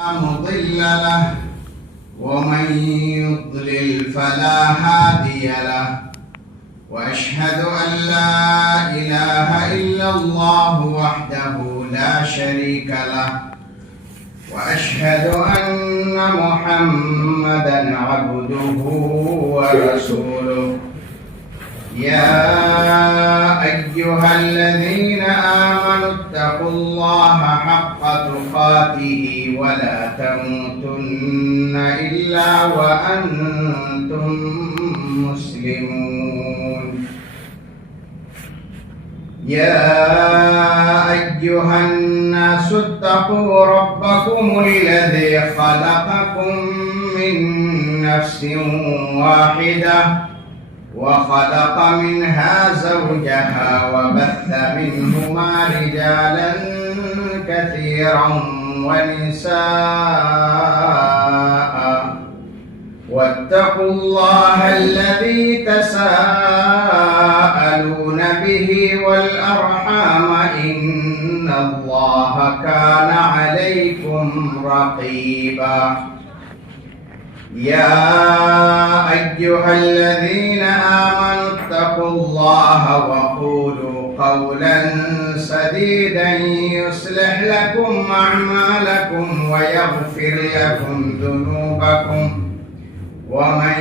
مضل له ومن يضلل فلا هادي له وأشهد أن لا إله إلا الله وحده لا شريك له وأشهد أن محمدا عبده ورسوله يا أيها الذين آمنوا اتقوا الله حق تقاته ولا تموتن إلا وأنتم مسلمون يا أيها الناس اتقوا ربكم الذي خلقكم من نفس واحدة وخلق منها زوجها وبث منهما رجالا كثيرا ونساء واتقوا الله الذي تساءلون به والأرحام إن الله كان عليكم رقيبا يا أيها الذين آمنوا اتقوا الله وقولوا قولا سديدا يصلح لكم أعمالكم ويغفر لكم ذنوبكم ومن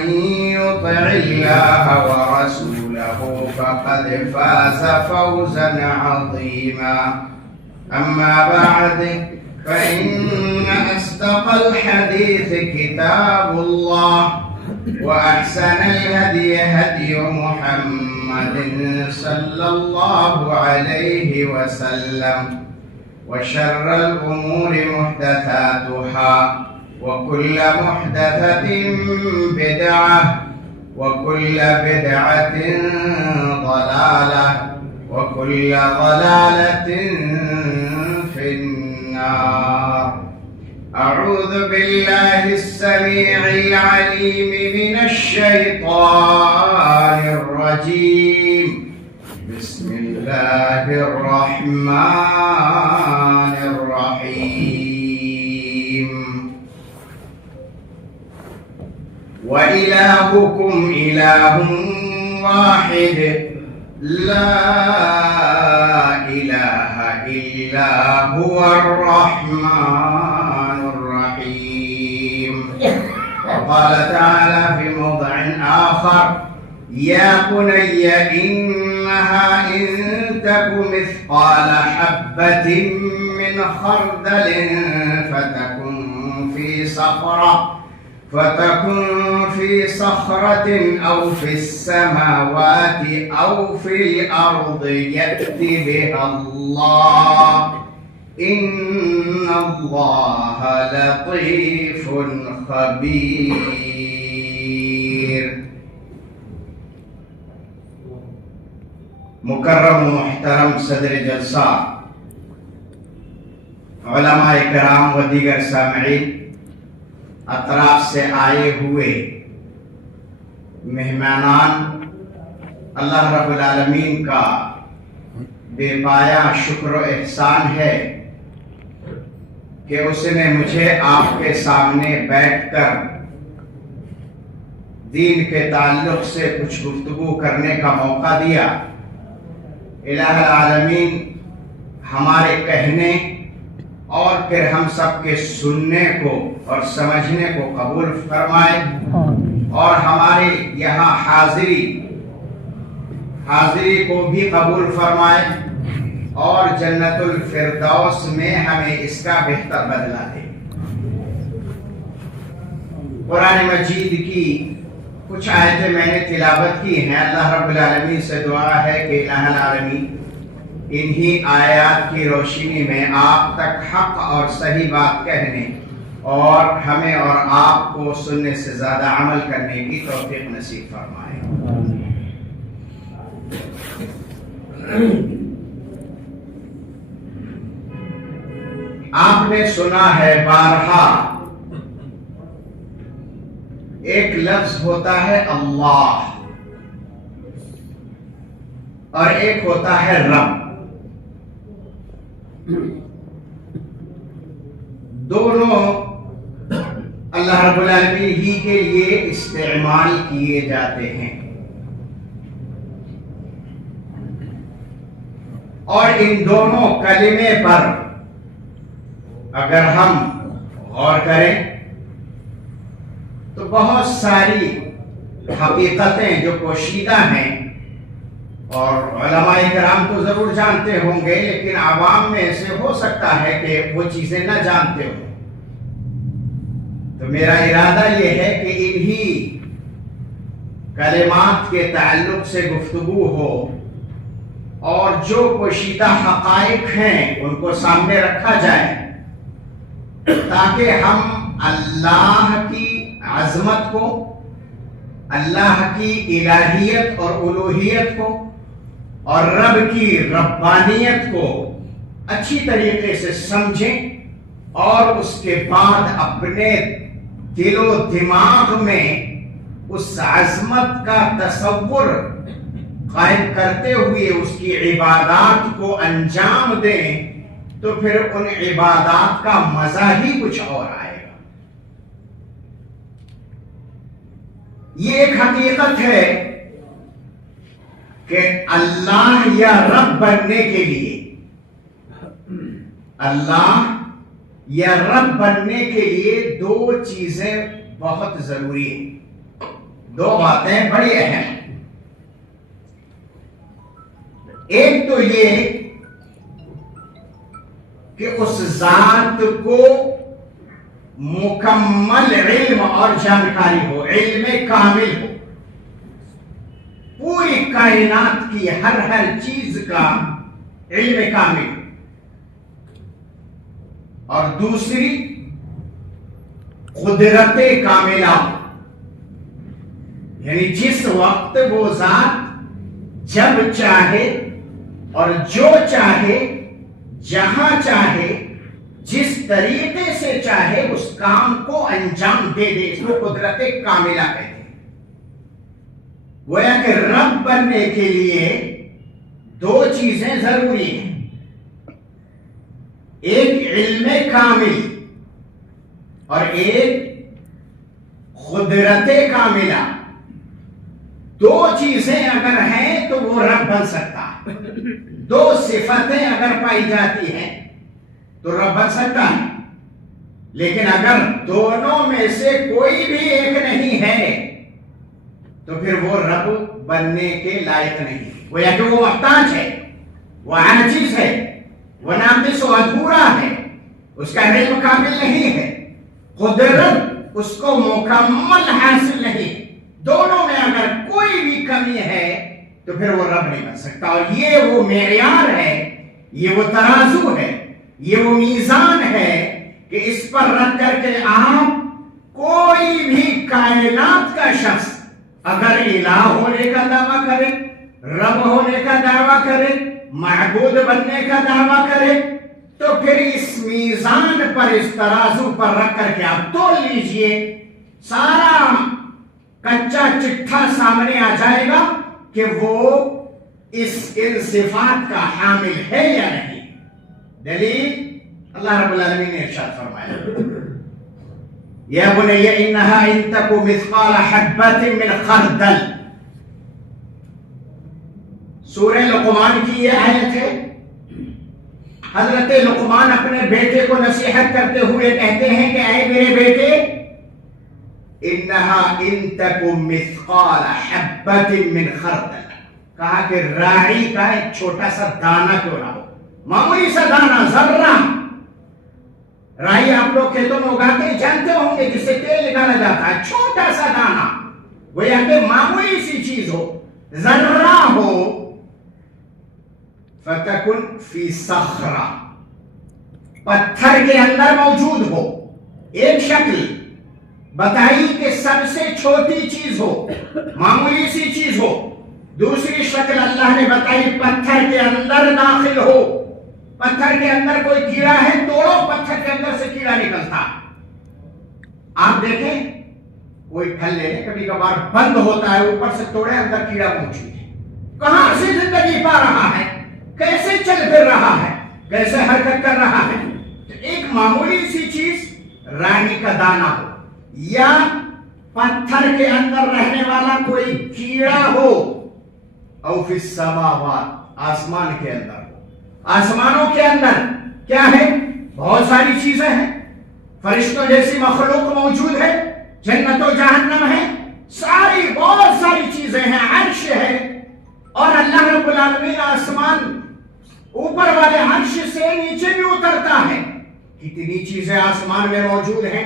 يطع الله ورسوله فقد فاز فوزا عظيما أما بعد فإن أصدق الحديث كتاب الله وأحسن الهدي هدي محمد صلى الله عليه وسلم وشر الأمور محدثاتها وكل محدثة بدعة وكل بدعة ضلالة وكل ضلالة في النار. أعوذ بالله السميع العليم من الشيطان الرجيم. بسم الله الرحمن الرحيم. وإلهكم إله واحد لا إله إلا هو الرحمن الرحيم. وقال تعالى في موضع آخر يا بني إنها إن تك مثقال حبة من خردل فتكن في صخرة أو في السماوات أو في الأرض يأت بها الله إن الله لطيف خبير. مکرم و محترم صدر جلسہ، علماء کرام و دیگر سامعین، اطراف سے آئے ہوئے مہمانان، اللہ رب العالمین کا بے پایا شکر و احسان ہے کہ اس نے مجھے آپ کے سامنے بیٹھ کر دین کے تعلق سے کچھ گفتگو کرنے کا موقع دیا۔ الہ العالمین ہمارے کہنے اور پھر ہم سب کے سننے کو اور سمجھنے کو قبول فرمائے اور ہمارے یہاں حاضری کو بھی قبول فرمائے اور جنت الفردوس میں ہمیں اس کا بہتر بدلہ دے۔ قرآن مجید کی کچھ آیتیں میں نے تلاوت کی ہیں۔ اللہ رب العالمین سے دعا ہے کہ الہ العالمین انہی آیات کی روشنی میں آپ تک حق اور صحیح بات کہنے اور ہمیں اور آپ کو سننے سے زیادہ عمل کرنے کی توفیق نصیب فرمائے۔ آپ نے سنا ہے بارہا، ایک لفظ ہوتا ہے اللہ اور ایک ہوتا ہے رب۔ دونوں اللہ رب العالمین ہی کے لیے استعمال کیے جاتے ہیں، اور ان دونوں کلمے پر اگر ہم غور کریں تو بہت ساری حقیقتیں جو پوشیدہ ہیں، اور علماء کرام تو ضرور جانتے ہوں گے، لیکن عوام میں ایسے ہو سکتا ہے کہ وہ چیزیں نہ جانتے ہوں۔ تو میرا ارادہ یہ ہے کہ انہی کلمات کے تعلق سے گفتگو ہو، اور جو پوشیدہ حقائق ہیں ان کو سامنے رکھا جائے، تاکہ ہم اللہ کی عظمت کو، اللہ کی الہیت اور الوہیت کو، اور رب کی ربانیت کو اچھی طریقے سے سمجھیں، اور اس کے بعد اپنے دل و دماغ میں اس عظمت کا تصور قائم کرتے ہوئے اس کی عبادات کو انجام دیں، تو پھر ان عبادات کا مزہ ہی کچھ اور آئے گا۔ یہ ایک حقیقت ہے کہ اللہ یا رب بننے کے لیے، اللہ یا رب بننے کے لیے دو چیزیں بہت ضروری ہیں، دو باتیں بڑی اہم ہیں۔ ایک تو یہ کہ اس ذات کو مکمل علم اور جانکاری ہو، علم کامل ہو، پوری کائنات کی ہر چیز کا علم کامل ہو، اور دوسری قدرت کاملہ ہو، یعنی جس وقت وہ ذات جب چاہے اور جو چاہے، جہاں چاہے، جس طریقے سے چاہے اس کام کو انجام دے دے، اس کو قدرت کاملہ کہتے ہیں۔ گویا کہ رب بننے کے لیے دو چیزیں ضروری ہیں، ایک علم کامل اور ایک قدرت کاملہ۔ دو چیزیں اگر ہیں تو وہ رب بن سکتا ہے، دو صفتیں اگر پائی جاتی ہیں تو رب بن سکتا ہے، لیکن اگر دونوں میں سے کوئی بھی ایک نہیں ہے تو پھر وہ رب بننے کے لائق نہیں، وہ یا کہ وہ محتاج ہے، وہ عاجز ہے، وہ ناقص و ادھورا ہے، اس کا علم کامل نہیں ہے، قدرت اس کو مکمل حاصل نہیں۔ دونوں میں اگر کوئی بھی کمی ہے تو پھر وہ رب نہیں بن سکتا، اور یہ وہ معیار ہے، یہ وہ ترازو ہے، یہ وہ میزان ہے کہ اس پر رکھ کر کے آپ کوئی بھی کائنات کا شخص اگر الہ ہونے کا دعویٰ کرے، رب ہونے کا دعویٰ کرے، معبود بننے کا دعویٰ کرے، تو پھر اس میزان پر، اس ترازو پر رکھ کر کے آپ تول لیجئے، سارا کچا چٹھا سامنے آ جائے گا کہ وہ ان صفات کا حامل ہے یا نہیں۔ دلیل اللہ رب العالمین نے ارشاد فرمایا، یا بنی انہا ان تک مثقال حبۃ من خردل، سورہ لقمان کی یہ آیت ہے۔ حضرت لقمان اپنے بیٹے کو نصیحت کرتے ہوئے کہتے ہیں کہ اے میرے بیٹے، انہا ان تک مثقال حبۃ من خردل، کہا کہ رائی کا ایک چھوٹا سا دانہ کیوں نہ ہو، معمولی سا دانہ، ذرہ۔ رائی آپ لوگ کھیتوں میں اگاتے ہیں، جانتے ہوں گے، جس سے تیل نکالا جاتا ہے، چھوٹا سا دانہ، گویا کہ معمولی سی چیز ہو، ذرہ ہو، فتکن فی صخرہ، پتھر کے اندر موجود ہو، ایک شکل بتائی کہ سب سے چھوٹی چیز ہو، معمولی سی چیز ہو، دوسری شکل اللہ نے بتائی پتھر کے اندر داخل ہو، پتھر کے اندر کوئی کیڑا ہے، توڑو، پتھر کے اندر سے کیڑا نکلتا۔ آپ دیکھیں کوئی پھل لینے کبھی کبھار بند ہوتا ہے، اوپر سے توڑے اندر کیڑا موجود ہے، کہاں سے زندگی پا رہا ہے، کیسے چل پھر رہا ہے، کیسے حرکت کر رہا ہے۔ ایک معمولی سی چیز رائی کا دانہ ہو، یا پتھر کے اندر رہنے والا کوئی کیڑا ہو، او فی السماوات، آسمان کے اندر ہو۔ آسمانوں کے اندر کیا ہے؟ بہت ساری چیزیں ہیں، فرشتوں جیسی مخلوق موجود ہے، جنت و جہنم ہے، ساری بہت ساری چیزیں ہیں، عرش ہے، اور اللہ رب العالمین آسمان اوپر والے عرش سے نیچے بھی اترتا ہے۔ کتنی چیزیں آسمان میں موجود ہیں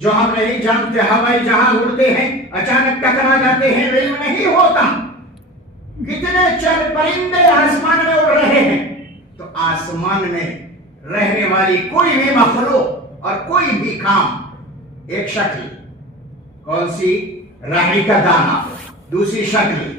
جو ہم نہیں جانتے، ہوائی جہاز اڑتے ہیں، اچانک ٹکرا جاتے ہیں، علم نہیں ہوتا۔ کتنے چند پرندے آسمان میں اڑ رہے ہیں۔ تو آسمان میں رہنے والی کوئی بھی مخلوق اور کوئی بھی کام، ایک شکل کون سی؟ راہی کا دانہ، دوسری شکل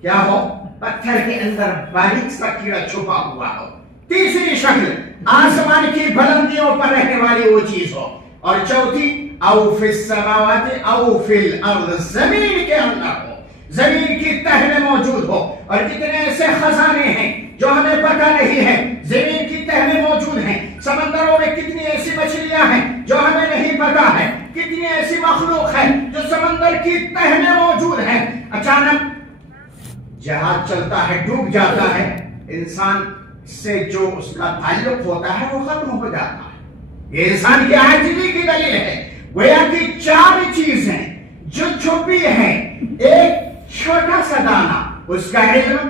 کیا ہو؟ پتھر کے اندر باریک سا کیڑا چھپا ہوا ہو، تیسری شکل آسمان کی بلندیوں پر رہنے والی وہ چیز ہو، اور چوتھی او فی السماوات او فی الارض، زمین کے اندر ہو، زمین کی تہ میں موجود ہو۔ اور کتنے ایسے خزانے ہیں جو ہمیں پتہ نہیں ہے، زمین کی تہ میں موجود ہیں۔ سمندروں میں کتنی ایسی مچھلیاں ہیں جو ہمیں نہیں پتہ ہے، کتنی ایسی مخلوق ہے جو سمندر کی تہ میں موجود ہے۔ اچانک جہاز چلتا ہے، ڈوب جاتا ہے، انسان سے جو اس کا تعلق ہوتا ہے وہ ختم ہو جاتا ہے۔ یہ انسان کی عاجزی کی دلیل ہے۔ گویا کہ چار چیزیں جو چھپی ہیں، ایک چھوٹا سا دانہ، اس کا علم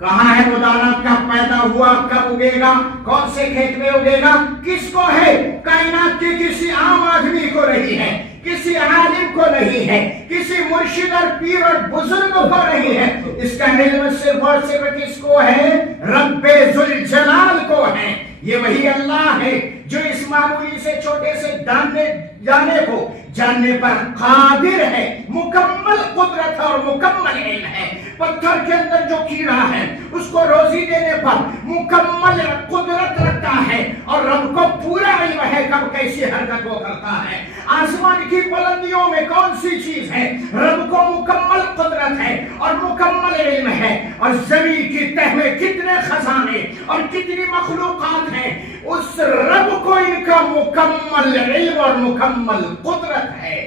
کہاں ہے، وہ دانہ کب پیدا ہوا، کب اگے گا، کون سے کھیت میں اگے گا، کس کو ہے؟ کائنات کے کسی عام آدمی کو نہیں ہے، کسی عالم کو نہیں ہے، کسی مرشد اور پیر اور بزرگ کو نہیں ہے۔ اس کا علم صرف اور صرف کس کو ہے؟ رب ذوالجلال کو ہے۔ یہ وہی اللہ ہے جو اس معمولی سے چھوٹے سے دانے کو جاننے پر قادر ہے، مکمل قدرت اور مکمل علم ہے۔ پتھر کے اندر جو کیڑا ہے اس کو روزی دینے پر مکمل قدرت رکھتا ہے، اور رب کو پورا علم ہے کب کیسی حرکت وہ کرتا ہے۔ آسمان کی بلندیوں میں کون سی چیز ہے؟ رب کو مکمل قدرت ہے اور مکمل علم ہے۔ اور زمین کی تہ میں کتنے خزانے اور کتنی مخلوقات ہیں، اس رب کو ان کا مکمل علم اور مکمل قدرت ہے۔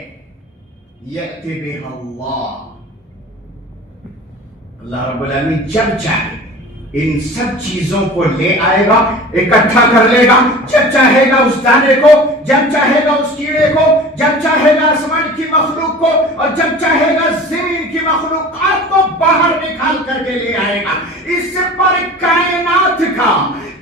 یأتی بہا اللہ رب العالمین جب چاہے ان سب چیزوں کو لے آئے گا، اکٹھا کر لے گا، جب چاہے گا اس دانے کو، جب چاہے گا اس کیڑے کو، جب چاہے گا آسمان کی مخلوق کو، اور جب چاہے گا زمین کی مخلوقات کو باہر نکال کر کے لے آئے گا۔ اس سے پر کائنات کا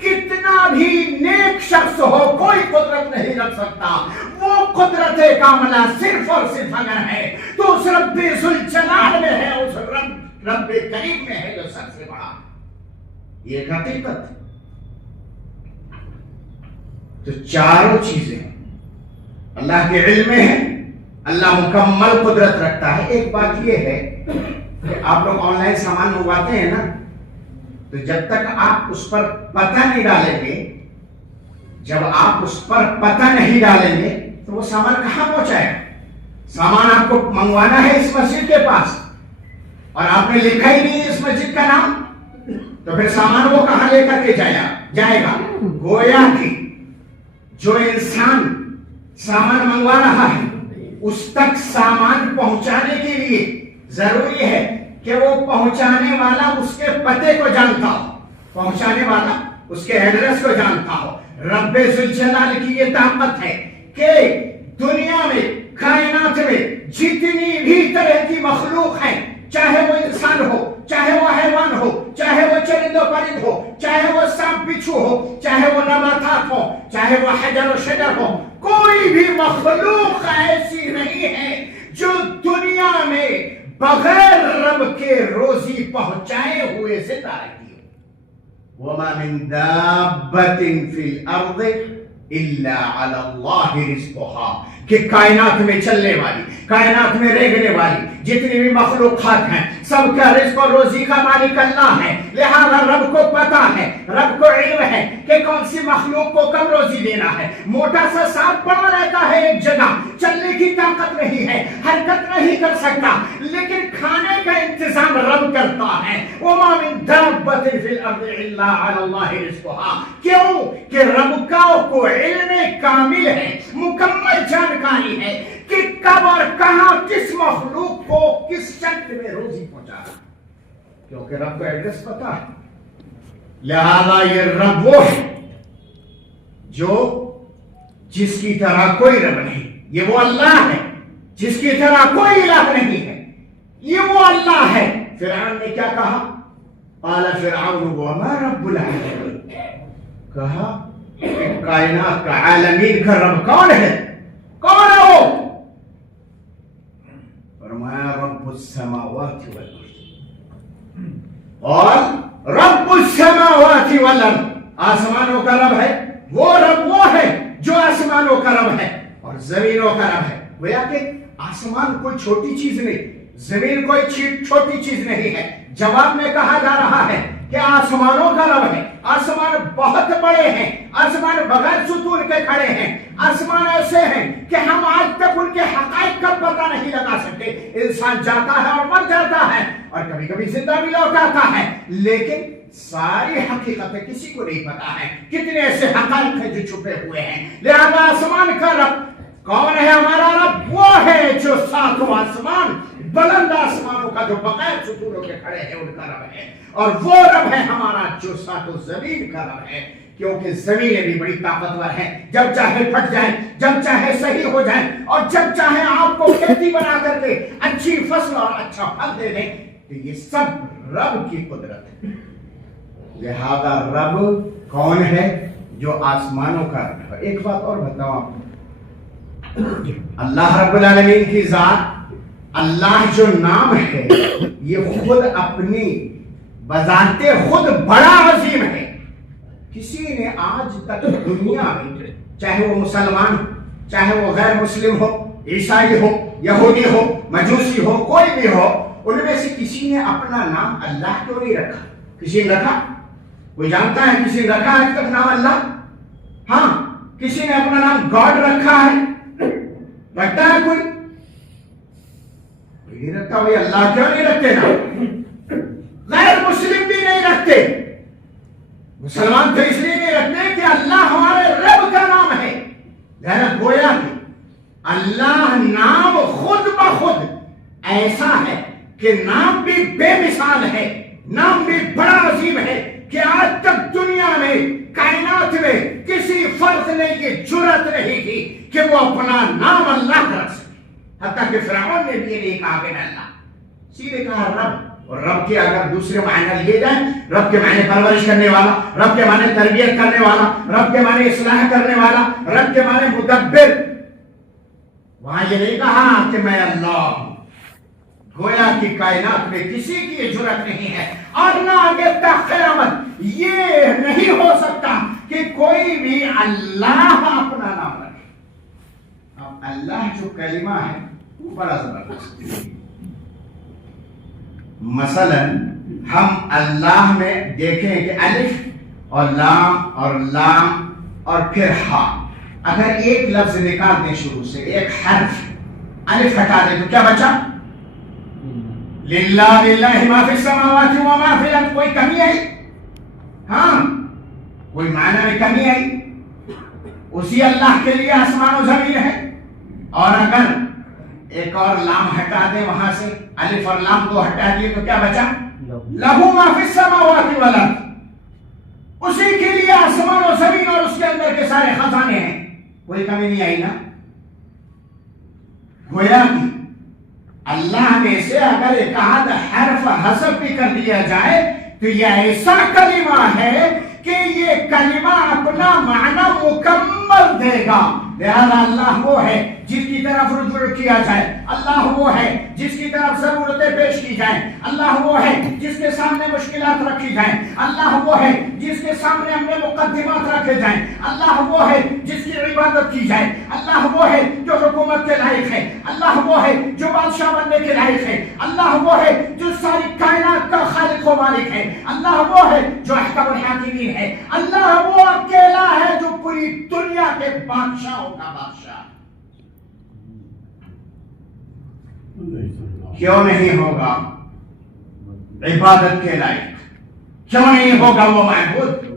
کتنا بھی نیک شخص ہو کوئی قدرت نہیں رکھ سکتا۔ وہ قدرت کاملہ صرف اور صرف اگر ہے تو اس رب ذوالجلال میں ہے، اس رب کریم میں ہے جو سب سے بڑا۔ یہ ایک حقیقت۔ تو چاروں چیزیں اللہ کے علم میں ہیں، اللہ مکمل قدرت رکھتا ہے۔ ایک بات یہ ہے کہ آپ لوگ آن لائن سامان منگواتے ہیں نا، تو جب تک آپ اس پر پتہ نہیں ڈالیں گے، جب آپ اس پر پتہ نہیں ڈالیں گے تو وہ سامان کہاں پہنچائے گا؟ سامان آپ کو منگوانا ہے اس مسجد کے پاس اور آپ نے لکھا ہی نہیں اس مسجد کا نام، تو پھر سامان وہ کہاں لے کر کے جائے گا؟ گویا کہ جو انسان سامان منگوا رہا ہے اس تک سامان پہنچانے کے لیے ضروری ہے کہ وہ پہنچانے والا اس کے پتے کو جانتا ہو، پہنچانے والا اس کے ایڈریس کو جانتا ہو۔ رب ذوالجلال کی یہ طاقت ہے کہ دنیا میں، کائنات میں جتنی بھی طرح کی مخلوق ہے، چاہے وہ انسان ہو، چاہے وہ حیوان ہو، چاہے وہ چرند و پرند ہو، چاہے وہ سانپ بچھو ہو، چاہے وہ نباتات ہو، چاہے وہ حجر و شجر ہو، کوئی بھی مخلوق ایسی نہیں ہے جو دنیا میں بغیر رب کے روزی پہنچائے ہوئے زندہ رہتی ہو۔ وَمَا مِن دَابَّةٍ فِي الْأَرْضِ إِلَّا عَلَى اللَّهِ رِزْقُهَا، کہ کائنات میں چلنے والی، کائنات میں رہنے والی جتنی بھی مخلوقات ہیں، سب کا رزق اور روزی کا مالک اللہ ہے۔ لہذا رب کو پتا ہے، رب کو علم ہے کہ کون سی مخلوق کو کب روزی دینا ہے۔ موٹا سا سانپ پڑا رہتا ہے ایک جگہ، چلنے کی طاقت نہیں ہے، حرکت نہیں کر سکتا، لیکن کھانے کا انتظام رب کرتا ہے۔ وَمَا مِن دَابَّةٍ فِي الْأَرْضِ إِلَّا عَلَى اللَّهِ رِزْقُهَا، کیوں کہ رب کا کو علم کامل ہے، مکمل جانکاری ہے کو کس شکل میں روزی پہنچانا، کیونکہ رب کو ایڈریس پتا ہے. لہذا یہ رب وہ ہے جو جس کی طرح کوئی رب نہیں. یہ وہ اللہ ہے جس کی طرح کوئی الہ نہیں ہے. یہ وہ اللہ ہے. فرعون نے کیا کہا؟ قال فرعون وما رب العالمین. کہا کہ کائنات کا عالمین کا رب کون ہے؟ کون ہے وہ؟ فرمایا رب السماوات والارض. اور رب السماوات والارض، آسمانوں کا رب ہے. وہ رب وہ ہے جو آسمانوں کا رب ہے اور زمینوں کا رب ہے. گویا کہ آسمان کوئی چھوٹی چیز نہیں، زمین کوئی چھوٹی چیز نہیں ہے. جواب میں کہا جا رہا ہے کہ آسمانوں کا رب ہے. آسمان بہت بڑے ہیں، آسمان بغیر ستون کے کھڑے ہیں. آسمان ایسے ہیں کہ ہم آج تک ان کے حقائق کا پتہ نہیں لگا سکتے. انسان جاتا ہے اور مر جاتا ہے اور کبھی کبھی زندہ بھی لوٹ آتا ہے، لیکن ساری حقیقتیں کسی کو نہیں پتا ہے. کتنے ایسے حقائق ہیں جو چھپے ہوئے ہیں. لہذا آسمان کا رب کون ہے؟ ہمارا رب وہ ہے جو ساتوں آسمان، بلند آسمانوں کا جو بغیر ستونوں کے کھڑے ہیں، ان کا رب ہے. اور وہ رب ہے ہمارا جو ساتوں زمین کا رب ہے. کیونکہ زمینیں بھی بڑی طاقتور ہیں، جب چاہے پھٹ جائیں، جب چاہے صحیح ہو جائیں، اور جب چاہے آپ کو کھیتی بنا کر کے اچھی فصل اور اچھا پھل دے دیں. تو یہ سب رب کی قدرت ہے. لہذا رب کون ہے؟ جو آسمانوں کا رب ہے. ایک بات اور بتاؤں آپ کو، اللہ رب العالمین کی ذات، اللہ جو نام ہے، یہ خود اپنی بذات خود بڑا عظیم ہے. کسی نے آج تک دنیا میں، چاہے وہ مسلمان، چاہے وہ غیر مسلم ہو، عیسائی ہو، یہودی ہو، مجوسی ہو، کوئی بھی ہو، ان میں سے کسی نے اپنا نام اللہ کیوں نہیں رکھا؟ کسی نے رکھا؟ کوئی جانتا ہے کسی نے رکھا آج تک نام اللہ؟ ہاں، کسی نے اپنا نام گاڈ رکھا ہے؟ رکھتا ہے کوئی؟ نہیں رکھتا. بھائی اللہ کیوں نہیں رکھتے نا؟ غیر مسلم بھی نہیں رکھتے. مسلمان تو اس لیے نہیں رکھتے کہ اللہ ہمارے رب کا نام ہے. گویا کہ اللہ نام خود بخود ایسا ہے کہ نام بھی بے مثال ہے، نام بھی بڑا عظیم ہے کہ آج تک دنیا میں، کائنات میں کسی فرد نے یہ جرأت نہیں کی کہ وہ اپنا نام اللہ رکھ سکے. حتیٰ کہ فرعون نے بھی یہ نہیں کہا کہ اللہ، سیدھے کہا رب. اور رب کے اگر دوسرے معنی لیے جائیں، رب کے معنی پرورش کرنے والا، رب کے معنی تربیت کرنے والا، رب کے معنی اصلاح کرنے والا، رب کے معنی مدبر. وہاں یہ نہیں کہا کہ میں اللہ ہوں. گویا کی کائنات میں کسی کی یہ جرأت نہیں ہے، اور نہ آگے تک قیامت یہ نہیں ہو سکتا کہ کوئی بھی اللہ اپنا نام رکھے. اب اللہ جو کلمہ ہے وہ بڑا زبردست ہے. مثلا ہم اللہ میں دیکھیں کہ الف اور لام اور پھر ہا، اگر ایک لفظ نکال دیں شروع سے، ایک حرف الف ہٹا دیں تو کیا بچا؟ للہ للہ ما فی السماوات و ما فی الارض. کوئی کمی آئی؟ ہاں، کوئی معنی میں کمی آئی؟ اسی اللہ کے لیے آسمان و زمین ہے. اور اگر ایک اور لام ہٹا دیں وہاں سے، الف اور لام کو ہٹا دیے تو کیا بچا؟ لہو ما فی السماوات والارض. اسی کے لیے آسمان و زمین اور اس کے اندر کے سارے خزانے ہیں. کوئی کمی نہیں آئی نا؟ گویا کہ اللہ میں سے اگر ایک آدھ حرف حذف بھی کر دیا جائے تو یہ ایسا کلمہ ہے کہ یہ کلمہ اپنا معنی مکمل دے گا. لہذا اللہ وہ ہے جس کی طرف رجوع کیا جائے، اللہ وہ ہے جس کی طرف ضرورتیں پیش کی جائیں، اللہ وہ ہے جس کے سامنے مشکلات رکھی جائیں، اللہ وہ ہے جس کے سامنے اپنے مقدمات رکھے جائیں، اللہ وہ ہے جس کی عبادت کی جائے، اللہ وہ ہے جو حکومت کے لائق ہے، اللہ وہ ہے جو بادشاہ بننے کے لائق ہے، اللہ وہ ہے جو ساری کائنات کا خالق و مالک ہے، اللہ وہ ہے جو احکم الحاکمین ہے، اللہ وہ اکیلا ہے جو پوری دنیا کے بادشاہوں کا بادشاہ. کیوں نہیں ہوگا عبادت کے لائق؟ کیوں نہیں ہوگا وہ معبود؟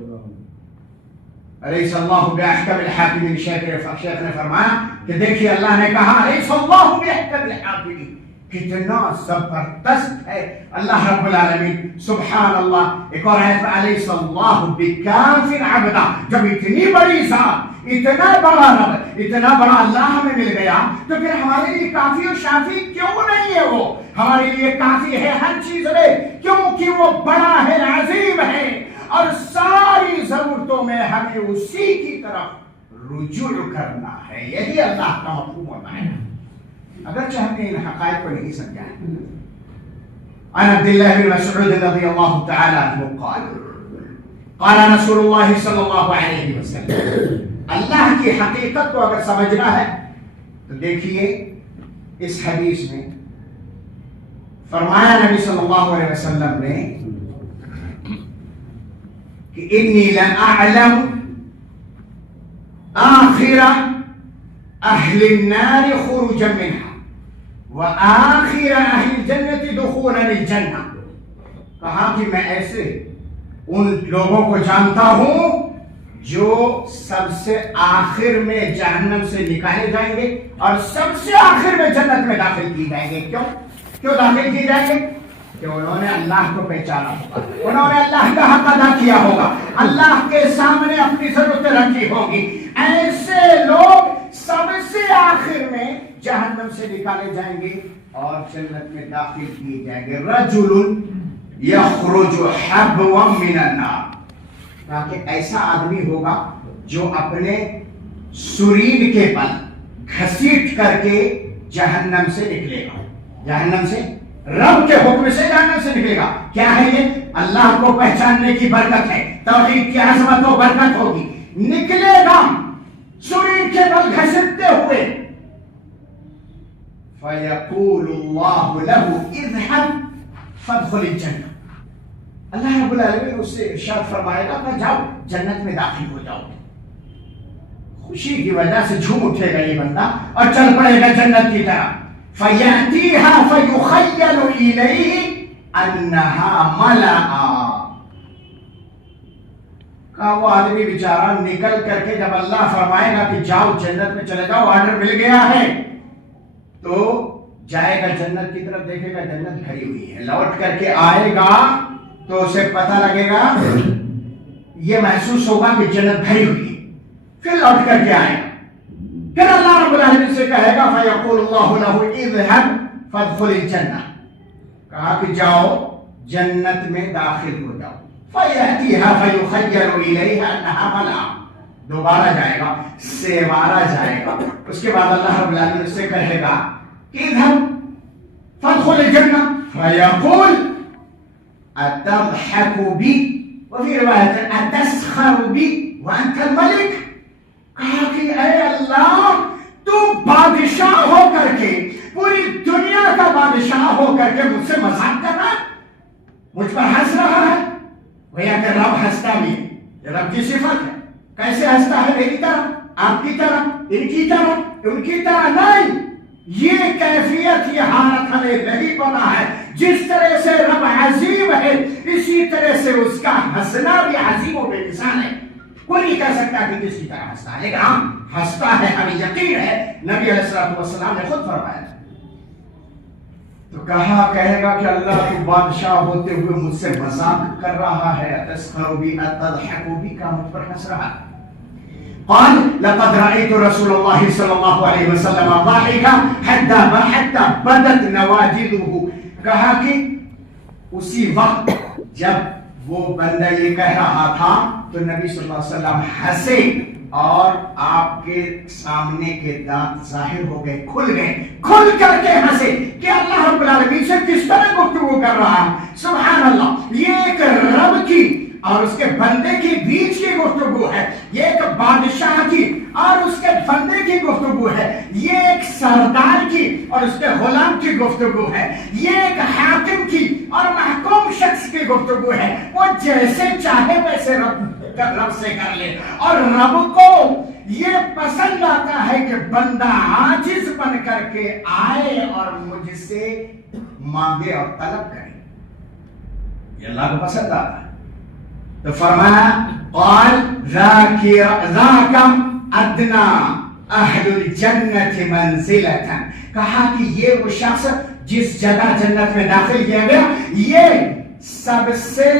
الیس اللہ باحکم الحاکمین. شیخ نے فرمایا کہ دیکھیے اللہ نے کہا الیس اللہ باحکم الحاکمین، کتنا زبردست ہے اللہ رب العالمین. سبحان اللہ. ایک اور آیت میں الیس اللہ بکاف عبدا. جب اتنی بڑی ذات، اتنا بڑا رب، اتنا بڑا اللہ ہمیں مل گیا تو پھر ہمارے لیے کافی اور شافی کیوں نہیں ہے؟ وہ ہمارے لیے کافی ہے ہر چیز میں، کیونکہ وہ بڑا ہے، عظیم ہے، اور ساری ضرورتوں میں ہمیں اسی کی طرف رجوع کرنا ہے. یہی اللہ کا حکم ہوتا ہے، اگرچہ ہم نے ان حقائق کو نہیں سمجھا. عن عبد الله بن مسعود رضي الله تعالى عنه قال قال رسول الله صلى الله عليه وسلم. اللہ کی حقیقت کو اگر سمجھنا ہے تو دیکھیے اس حدیث میں فرمایا نبی صلی اللہ علیہ وسلم نے کہ انی لأعلم آخر اہل النار خروجا منها وآخر اہل الجنة دخولا الجنہ. کہا کہ میں ایسے ان لوگوں کو جانتا ہوں جو سب سے آخر میں جہنم سے نکالے جائیں گے اور سب سے آخر میں جنت میں داخل کی جائیں گے. کیوں داخل کی جائیں گے؟ کہ انہوں نے اللہ کو پہچانا ہوگا، انہوں نے اللہ کا حق ادا کیا ہوگا، اللہ کے سامنے اپنی ضرورتیں رکھی ہوگی. ایسے لوگ سب سے آخر میں جہنم سے نکالے جائیں گے اور جنت میں داخل کیے جائیں گے. رجل یخرج حبوا من النار. تاکہ ایسا آدمی ہوگا جو اپنے سرین کے بل گھسیٹ کر کے جہنم سے نکلے گا. جہنم سے رب کے حکم سے جہنم سے نکلے گا. کیا ہے یہ؟ اللہ کو پہچاننے کی برکت ہے، توحید کی عظمت و برکت ہوگی. نکلے گا سرین کے بل گھسیٹتے ہوئے. فَيَقُولُ اللَّهُ لَهُ اذْهَبْ فَادْخُلِ الْجَنَّةَ. اللہ رب العالمین اس سے ارشاد فرمائے گا کہ جاؤ جنت میں داخل ہو جاؤ. خوشی کی وجہ سے جھوم اٹھے گا یہ بندہ اور چل پڑے گا جنت کی طرف. فَيَأْتِيهَا فَيُخَيَّلُ إِلَيْهِ أَنَّهَا مَلَأَ. کہا وہ آدمی بیچارہ نکل کر کے جب اللہ فرمائے گا کہ جاؤ جنت میں چلے جاؤ، آرڈر مل گیا ہے، تو جائے گا جنت کی طرف، دیکھے گا جنت بھری ہوئی ہے. لوٹ کر کے آئے گا تو اسے پتہ لگے گا، یہ محسوس ہوگا کہ جنت بھری ہوئی ہے. پھر لوٹ کر کے آئے گا، پھر اللہ رب العالمین سے کہے گا فَيَقُولُ اللَّهُ لَهُ اذْهَبْ فَادْخُلِ الْجَنَّةَ. کہا کہ جاؤ جنت میں داخل ہو جاؤ. فَيَأْتِيهَا فَيُخَيَّلُ إِلَيْهَا أَنَّهَا مَلَأَ. دوبارہ جائے گا، سیوارہ جائے گا. اس کے بعد اللہ رب العالمین سے کہے گا کہ اذْهَبْ فَادْخُلِ الْجَنَّةَ. فَيَقُولُ أَتَضْحَكُ بِي وفي روایت أَتَسْخَرُ بِي وَأَنْتَ الْمَلِكُ. کہا کہ اے اللہ تو بادشاہ ہو کر کے، پوری دنیا کا بادشاہ ہو کر کے مجھ سے مذاق کر رہا ہے، مجھ پر ہنس رہا ہے. گویا کہ رب ہنستا بھی ہے، یہ رب کی صفت ہے. کیسے ہنستا ہے؟ میری طرح، آپ کی طرح، ان کی طرح، ان کی طرح نہیں. یہ کیفیت، یہ حالت ہمیں نہیں پتا ہے. جس طرح سے رب عظیم ہے اسی طرح سے اس کا ہنسنا بھی عظیم و بے مثال ہے. کوئی نہیں کہہ سکتا کہ کس کی طرح ہنستا ہے، لیکن ہم ہنستا ہے، ہمیں یقین ہے. نبی علیہ الصلوۃ والسلام نے خود فرمایا. تو کہے گا کہ اللہ تو بادشاہ ہوتے ہوئے مجھ سے مذاق کر رہا ہے. تسخر بی اتضحک بی، کا مجھ پر ہنس رہا ہے. قال لقد رأيت رسول الله صلى الله عليه وسلم ضاحكا حتى بدت نواجذه. کہا کہ اسی وقت جب وہ بندہ یہ کہہ رہا تھا تو نبی صلی اللہ علیہ وسلم ہنسے اور آپ کے سامنے کے دانت ظاہر ہو گئے، کھل کر کے ہنسے کہ اللہ رب العالمین سے کس طرح گفتگو کر رہا ہے. سبحان اللہ. یہ ایک رب کی اور اس کے بندے کے بیچ کی گفتگو ہے، یہ ایک بادشاہ کی اور اس کے بندے کی گفتگو ہے، یہ ایک سردار کی اور اس کے غلام کی گفتگو ہے، یہ ایک حاکم کی اور محکوم شخص کی گفتگو ہے. وہ جیسے چاہے ویسے رب سے کر لے، اور رب کو یہ پسند آتا ہے کہ بندہ عاجز بن کر کے آئے اور مجھ سے مانگے اور طلب کرے. یہ اللہ کو پسند آتا ہے. تو فرمایا قال ذاک ادنا اہل الجنت منزلتن، کہا کہ یہ وہ شخص جس جگہ جنت میں داخل کیا گیا یہ سب سے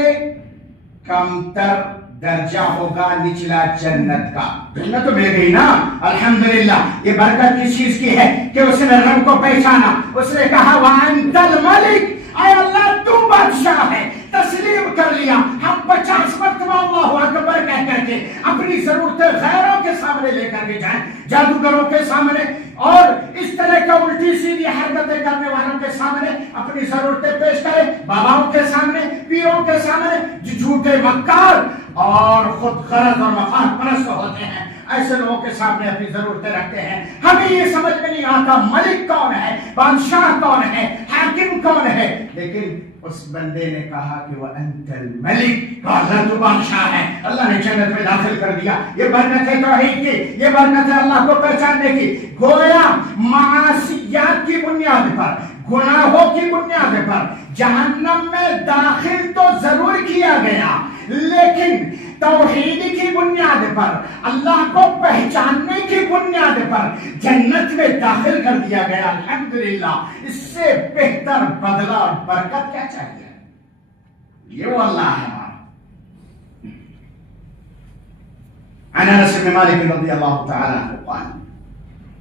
کمتر درجہ ہوگا نچلا جنت کا. جنت تو مل گئی نا الحمدللہ. یہ برکت کس چیز کی ہے کہ اس نے رب کو پہچانا. اس نے کہا وانت الملک، اے اللہ تو بادشاہ ہے. تسلیم کر لیا. ہم 50 مرتبہ اللہ اکبر کہہ کر کے اپنی ضرورتیں غیروں کے سامنے لے کر کے جائیں، جادوگروں کے سامنے اور اس طرح کا الٹی سیدھی حرکتیں کرنے والوں کے سامنے اپنی ضرورتیں پیش کریں، باباؤں کے سامنے، پیروں کے سامنے جو جھوٹے مکار اور خود غرض اور مفاد پرست ہوتے ہیں، ایسے لوگوں کے سامنے اپنی ضرورتیں رکھتے ہیں. ہمیں یہ سمجھ میں نہیں آتا ملک کون ہے، بادشاہ کون ہے، حاکم کون ہے. لیکن اس بندے نے کہا کہ وہ انت الملک، اللہ تو بادشاہ ہے. اللہ نے جنت میں داخل کر دیا. یہ برکت ہے توحید کی، یہ برکت ہے اللہ کو پہچاننے کی. گویا معاصیات کی بنیاد پر، گناہوں کی بنیاد پر جہنم میں داخل تو ضرور کیا گیا، لیکن توحید کی بنیاد پر، اللہ کو پہچاننے کی بنیاد پر جنت میں داخل کر دیا گیا. الحمدللہ. اس سے بہتر بدلہ اور برکت کیا چاہیے؟ یہ وہ اللہ ہے ہمارا. عن انس بن مالک رضی اللہ تعالی عنہ قال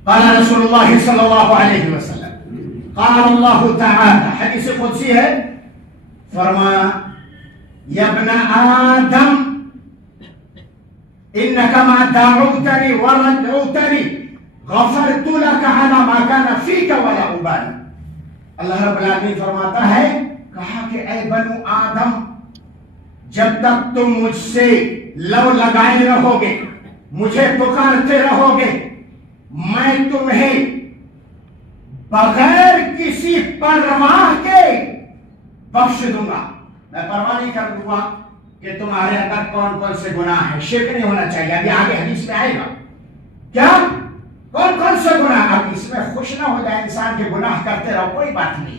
قال رسول اللہ صلی اللہ علیہ وسلم قال اللہ تعالی، حدیث قدسی ہے، فرمایا یا ابن آدم انك ما دعوتني ورجوتني غفرت لك على ما كان فيك ولا ابالي. اللہ رب العالمین فرماتا ہے، کہا کہ اے بنو آدم، جب تک تم مجھ سے لو لگائے رہو گے، مجھے پکارتے رہو گے، میں تمہیں بغیر کسی پرواہ کے بخش دوں گا. میں پرواہ نہیں کر دوں گا کہ تمہارے اندر کون کون سے گناہ ہیں. شرک نہیں ہونا چاہیے. ابھی آگے حدیث میں آئے گا کیا کون کون سے گناہ. اب اس میں خوش نہ ہو جائے انسان کے گناہ کرتے رہو، کوئی بات نہیں،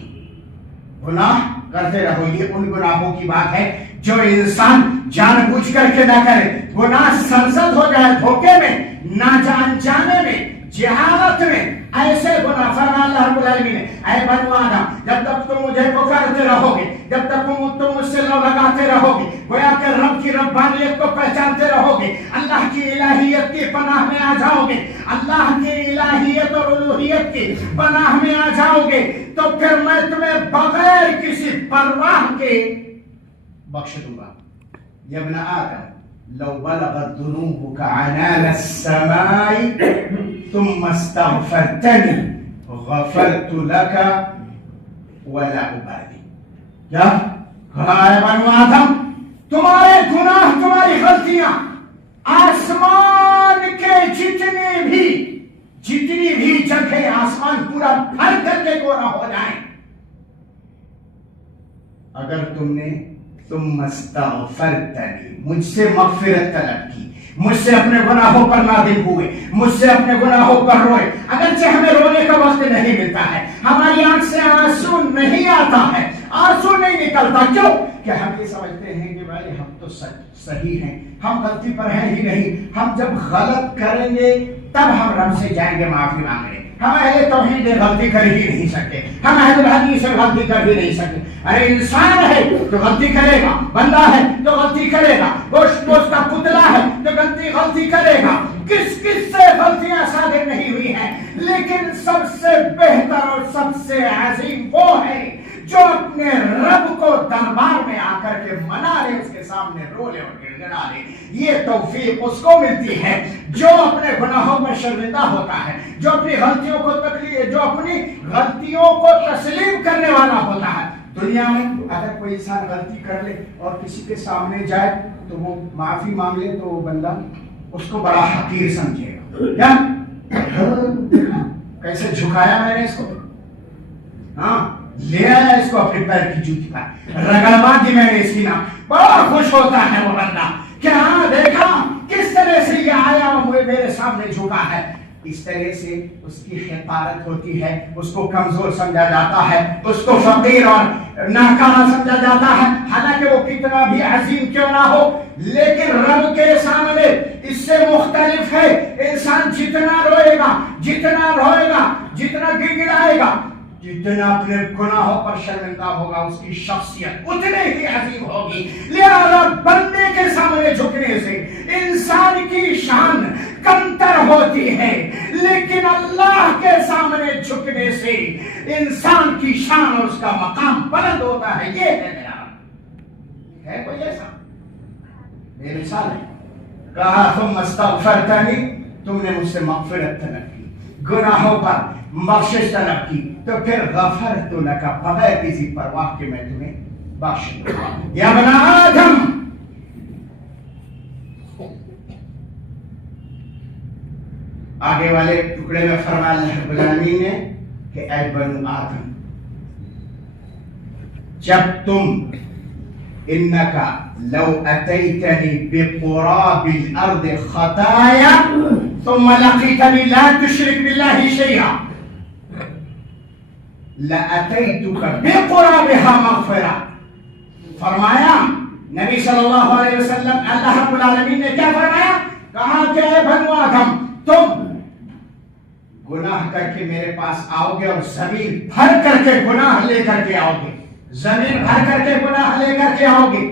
گناہ کرتے رہو. یہ ان گناہوں کی بات ہے جو انسان جان بوجھ کر کے نہ کرے. گناہ سرزد ہو جائے دھوکے میں، ناجان جانے میں، جہالت میں، ایسے گناہ. فرما اللہ رب العالمین نے، اے بنو آدم، جب تک تم مجھے پکارتے رہو گے، جب تک تم مجھ سے لو لگاتے رہو گے، گویا کہ رب کی ربانیت کو پہچانتے رہو گے، اللہ کی الہیت کی پناہ میں آ جاؤ گے، اللہ کی الہیت اور الوہیت کی پناہ میں آ جاؤ گے، تو پھر میں تمہیں بغیر کسی پرواہ کے بخش دوں گا. یا ابن آدم لو بلغت ذنوبك عنان السماء ثم استغفرتني غفرت لك ولا ابالي. کیا کہا ہے بنو آدم، تمہارے گناہ، تمہاری غلطیاں آسمان کے جتنی بھی جگہ آسمان پورا بھر کر کے گورا ہو جائیں، اگر تم نے ثم استغفرتنی، مجھ سے مغفرت طلب کی، مجھ سے اپنے گناہوں پر نادم ہوئے، مجھ سے اپنے گناہوں پر روئے. اگرچہ ہمیں رونے کا وقت نہیں ملتا ہے، ہماری آنکھ سے آنسو نہیں آتا ہے، آنسو نہیں نکلتا. کیوں کہ ہم یہ سمجھتے ہیں کہ بھائی ہم تو صحیح ہیں، ہم غلطی پر ہیں ہی نہیں. ہم جب غلط کریں گے تب ہم رب سے جائیں گے معافی مانگنے. ہم اہل توحید غلطی کر ہی نہیں سکتے، ہم اہل حدیث غلطی کر ہی نہیں سکتے. ارے انسان ہے تو غلطی کرے گا، بندہ ہے تو غلطی کرے گا، گوشت کا پتلا ہے تو غلطی کرے گا. کس سے غلطیاں صادر نہیں ہوئی ہیں، لیکن سب سے بہتر اور سب سے عظیم وہ ہے جو اپنے رب کو دربار میں آ کر کے منا لے، اس کے سامنے رو لے اور گڑگڑا لے. یہ توفیق اس کو ملتی ہے جو اپنے گناہوں پر شرمندہ ہوتا ہے، جو اپنی غلطیوں کو تسلیم کرنے والا ہوتا ہے. دنیا میں اگر کوئی انسان غلطی کر لے اور کسی کے سامنے جائے تو وہ معافی مانگ لے تو وہ بندہ اس کو بڑا حقیر سمجھے گا. کیسے جھکایا میں نے اس کو، ہاں لے آیا اس کو اپنے پیر کی جوتی پر، رگڑوا دی میں نے اس کی نام. بڑا خوش ہوتا ہے وہ بندہ کہ ہاں دیکھا کس طرح سے یہ آیا اور میرے سامنے جھکا ہے. اس طرح سے اس کی حقارت ہوتی ہے، اس کو کمزور سمجھا جاتا ہے، اس کو فقیر اور ناکارہ سمجھا جاتا ہے. حالانکہ وہ کتنا بھی عظیم کیوں نہ ہو، لیکن رب کے سامنے اس سے مختلف ہے. انسان جتنا روئے گا، جتنا گڑگڑائے گا، جتنا اپنے گناہوں پر شرمندہ ہوگا، اس کی شخصیت اتنے ہی عظیم ہوگی. لہذا بندے کے سامنے جھکنے سے انسان کی شان کمتر ہوتی ہے، لیکن اللہ کے سامنے جھکنے سے انسان کی شان اور اس کا مقام بلند ہوتا ہے. یہ ہے میرا ہے کوئی ایسا بے مثال ہے. کہا ثم استغفرتنی، تم نے مجھ سے مغفرت طلب کی، گناہوں پر بخشش طلب کی، تو پھر غفرت لک، بغیر کسی پرواہ کے میں تمہیں بخش دوں گا. یا ابن آدم، آگے والے ٹکڑے میں فرمایا اللہ رب العالمین نے کہ اے بنو آدم، جب تم انکا لو اتیتنی بقراب الارض خطایا ثم لقیتنی لا تشرک باللہ شیئا لاتیتک بقرابها مغفرہ. فرمایا نبی صلی اللہ علیہ وسلم، اللہ رب العالمین نے کیا فرمایا؟ کہا کہ اے بنو آدم، تم گناہ کر کے میرے پاس آؤ گے اور زمین بھر کر کے گناہ لے کر کے آؤ گے، زمین بھر کر کے گناہ لے کر کے آؤ گے.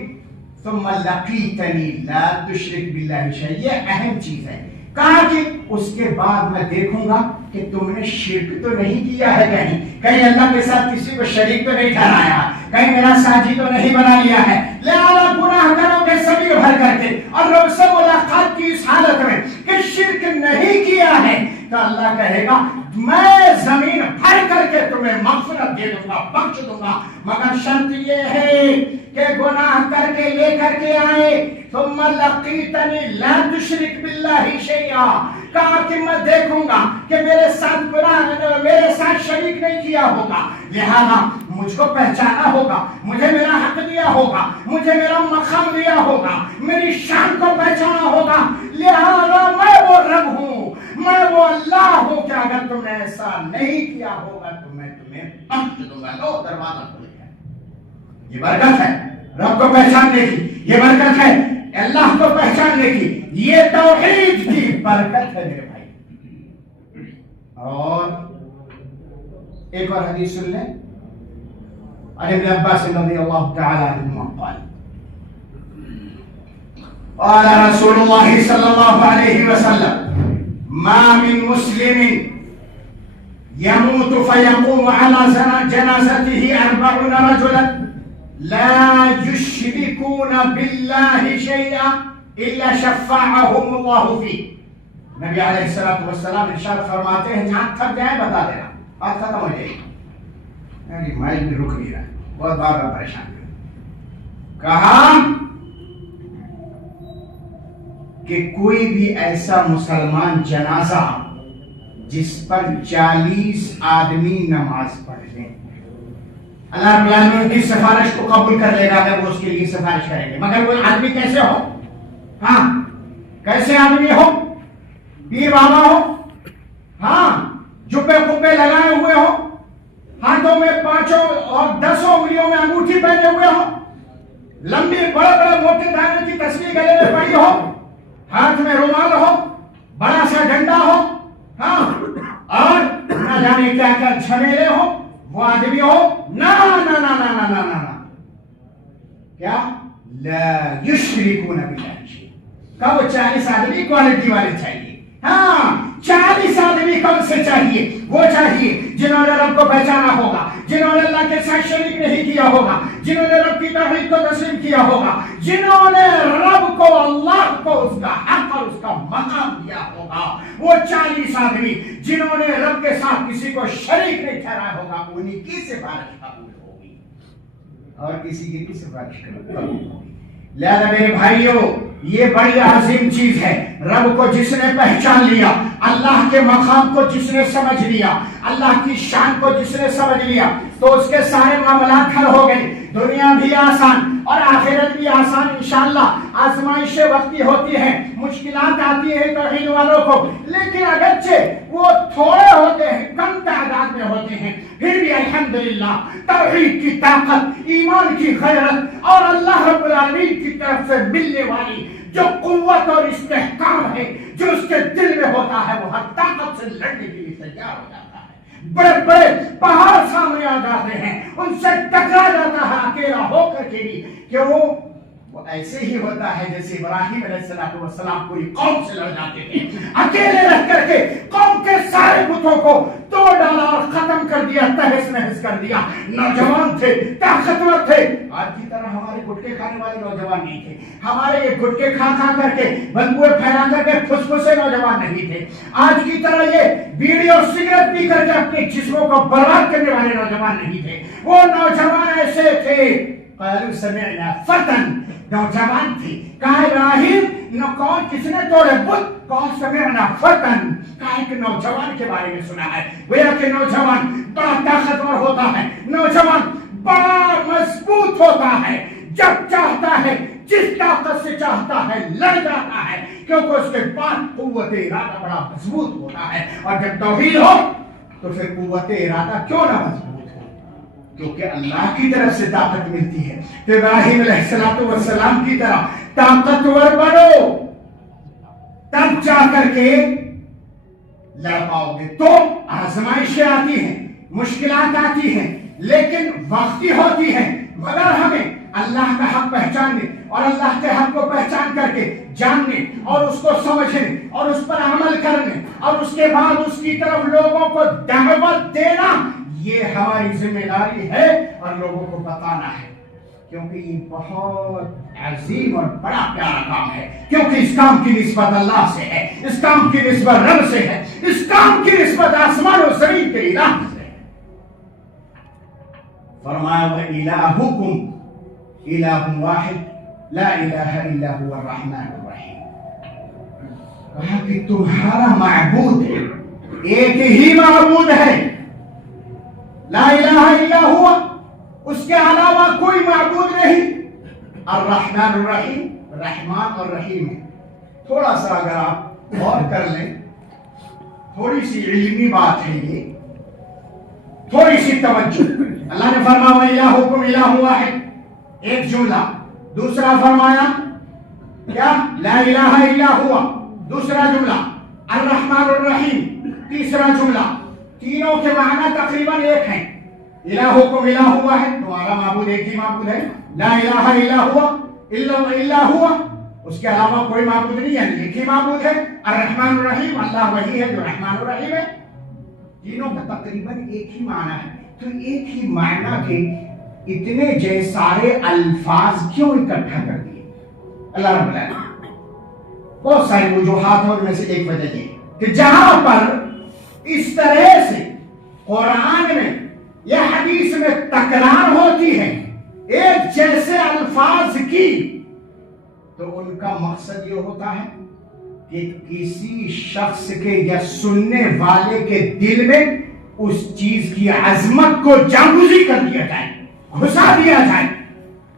ثم لقیتنی لا تشرک باللہ شیئا، یہ اہم چیز ہے. کہا کہ اس کے بعد میں دیکھوں گا کہ تم نے شرک تو نہیں کیا ہے، کہیں اللہ کے ساتھ کسی کو شریک تو نہیں ٹھہرایا، کہیں میرا ساجی تو نہیں بنا لیا ہے. لہذا گناہ کرو گے زمین بھر کر کے، اور رب سے ملاقات کی اس حالت میں کہ شرک نہیں کیا ہے، تو اللہ کہے گا میں زمین بھر کر کے تمہیں مغفرت دے دوں گا، بخش دوں گا، مگر شرط یہ ہے کہ گناہ کر کے لے کر کے آئے. ثم لقیتنی لا تشرک باللہ شیئا، کہا کہ میں دیکھوں گا کہ میرے ساتھ گناہ، میرے ساتھ شریک نہیں کیا ہوگا، لہذا مجھ کو پہچانا ہوگا، مجھے میرا حق دیا ہوگا، مجھے میرا مقام دیا ہوگا، میری شان کو پہچانا ہوگا. لہذا میں وہ رب ہوں، میں وہ اللہ ہوں کہ اگر تم نے ایسا نہیں کیا ہوگا تو میں تمہیں بخش دوں گا. لو دروازہ کھل گیا. یہ برکت ہے رب کو پہچاننے کی، یہ برکت ہے اللہ کو پہچاننے کی، یہ توحید کی برکت ہے میرے بھائی. اور ایک اور حدیث سن لیں. عن ابن عباس رضی اللہ تعالی عنہما قال قال رسول الله صلى الله عليه وسلم ما من مسلم يموت فيقوم على جنازته 40 رجلا لا يشركون بالله شيئا الا شفعهم الله فيه. نبی علیہ الصلوۃ والسلام ارشاد فرماتے ہیں، جہاں تھک جائیں بتا دینا، بات ختم ہو جائے گی. مائل بھی رک نہیں رہا، بہت بار پریشان کر. کہا کہ کوئی بھی ایسا مسلمان جنازہ جس پر 40 آدمی نماز پڑھ لیں، اللہ رب العالمین کی سفارش کو قبول کر لے گا، وہ اس کے لیے سفارش کریں گے. مگر وہ آدمی کیسے ہو؟ ہاں کیسے آدمی ہو؟ پیر بابا ہو، ہاں جبے کبے لگائے ہوئے ہو، ہاتھوں میں 5 اور 10 انگلیوں میں انگوٹھی پہنے ہوئے ہو، لمبی بڑے بڑے موٹے دانے کی تسبیح گلے میں پڑی ہو، ہاتھ میں رومال ہو، بڑا سا ڈنڈا ہو، ہاں اور نہ جانے کیا کیا جھمیلے ہو، وہ آدمی ہو؟ نا نا نا نا نا نا نا. کیا؟ لا یشرکون باللہ شیئا. کہ وہ 40 آدمی کوالٹی والے چاہیے. ہاں 40 آدمی کون سے چاہیے؟ وہ چاہیے جنہوں نے رب کو پہچانا ہوگا، جنہوں نے اللہ کے ساتھ شریک نہیں کیا ہوگا، جنہوں نے رب کی توحید کو تسلیم کیا ہوگا، جنہوں نے رب کو، اللہ کو اس کا حق اور اس کا مقام دیا ہوگا. وہ 40 آدمی جنہوں نے رب کے ساتھ کسی کو شریک نہیں ٹھہرایا ہوگا، انہی کی سفارش قبول ہوگی اور کسی کی سفارش قبول ہوگی. لہذا میرے بھائیوں، یہ بڑی عظیم چیز ہے. رب کو جس نے پہچان لیا، اللہ کے مقام کو جس نے سمجھ لیا، اللہ کی شان کو جس نے سمجھ لیا، تو اس کے سارے معاملات حل ہو گئے. دنیا بھی آسان اور آخرت بھی آسان انشاءاللہ. آزمائشیں وقتی ہوتی ہیں، مشکلات آتی ہیں توحید والوں کو، لیکن اگرچہ وہ تھوڑے ہوتے ہیں، کم تعداد میں ہوتے ہیں، پھر بھی الحمدللہ توحید کی طاقت، ایمان کی غیرت اور اللہ رب العالمین کی طرف سے ملنے والی جو قوت اور استحکام ہے جو اس کے دل میں ہوتا ہے وہ ہر طاقت سے لڑنے کے لیے تیار ہو جاتا ہے. بڑے بڑے پہاڑ سامنے آ جاتے ہیں, ان سے ٹکرا جاتا ہے اکیلا ہو کر کے بھی, کہ وہ ایسے ہی ہوتا ہے جیسے ابراہیم علیہ السلام پوری قوم سے لڑ جاتے تھے, اکیلے رہ کر کے قوم کے سارے بتوں کو توڑ ڈالا اور ختم کر دیا, تہس نہس کر دیا. نوجوان تھے, طاقتور تھے. آج کی طرح ہمارے گٹکے کھانے والے نوجوان نہیں تھے, ہمارے یہ گٹکے کھا کھا کر کے بدبوئیں پھیلا کر کے پھسپھسے نوجوان نہیں تھے. آج کی طرح یہ بیڑی اور سگریٹ پی کر کے اپنے جسموں کو برباد کرنے والے نوجوان نہیں تھے. وہ نوجوان ایسے تھے, قالوا سمعنا فتن, نوجوان تھی. کہا ابراہیم نو کون کس نے توڑے بت, کون سمعنا فتن, کہا ایک نوجوان کے بارے میں سنا ہے. گویا کہ نوجوان بڑا طاقتور ہوتا ہے, نوجوان بڑا مضبوط ہوتا ہے. جب چاہتا ہے جس طاقت سے چاہتا ہے لڑ جاتا ہے, کیونکہ اس کے پاس قوت ارادہ بڑا مضبوط ہوتا ہے. اور جب توحید ہو تو پھر قوت ارادہ کیوں نہ مضبوط, کیونکہ اللہ کی طرف سے طاقت ملتی ہے. تو ابراہیم علیہ السلام کی طرح طاقتور بنو, تب جا کر کے لڑ پاؤ گے. تو آزمائشیں آتی ہیں, مشکلات آتی ہیں, لیکن وقتی ہوتی ہیں. مگر ہمیں اللہ کا حق پہچاننے اور اللہ کے حق کو پہچان کر کے جاننے اور اس کو سمجھنے اور اس پر عمل کرنے اور اس کے بعد اس کی طرف لوگوں کو دعوت دینا, یہ ہماری ذمہ داری ہے اور لوگوں کو بتانا ہے. کیونکہ یہ بہت عظیم اور بڑا پیارا کام ہے, کیونکہ اس کام کی نسبت اللہ سے ہے, اس کام کی نسبت رب سے ہے, اس کام کی نسبت آسمان و زمین کے الہ سے ہے. فرمایا وَإِلَٰهُكُمْ إِلَٰهٌ وَاحِدٌ لَا إِلَٰهَ إِلَّا هُوَ الرَّحْمَٰنُ الرَّحِيمُ. کہا کہ تمہارا معبود ایک ہی معبود ہے, لا الہ الا ہوا, اس کے علاوہ کوئی معبود نہیں. الرحمن الرحیم, رحمان اور رحیم ہے. تھوڑا سا اگر آپ غور کر لیں, تھوڑی سی علمی بات ہے یہ, تھوڑی سی توجہ. اللہ نے فرمایا وَإِلَٰهُكُمْ إِلَٰهٌ وَاحِدٌ, ایک جملہ. دوسرا فرمایا کیا, لا الہ الا ہوا, دوسرا جملہ. الرحمن الرحیم, تیسرا جملہ. تینوں کے معنی تقریباً ایک ہیں. الہکم الہ واحد, تمہارا معبود ایک ہی معبود ہے. لا الہ الا ہوا, الا ہوا, اس کے علاوہ کوئی معبود نہیں, یعنی ایک ہی معبود ہے. الرحمن الرحیم, اللہ وہی ہے جو رحمان الرحیم ہے. تینوں کا تقریباً ایک ہی معنی ہے. تو ایک ہی معنی کے اتنے سارے الفاظ کیوں اکٹھا کر دیے اللہ رب العالمین؟ بہت ساری وجوہات ہیں, ان میں سے ایک وجہ یہ کہ جہاں پر اس طرح سے قرآن میں یا حدیث میں تکرار ہوتی ہے ایک جیسے الفاظ کی, تو ان کا مقصد یہ ہوتا ہے کہ کسی شخص کے یا سننے والے کے دل میں اس چیز کی عظمت کو جاگوزی کر دیا جائے, گھسا دیا جائے.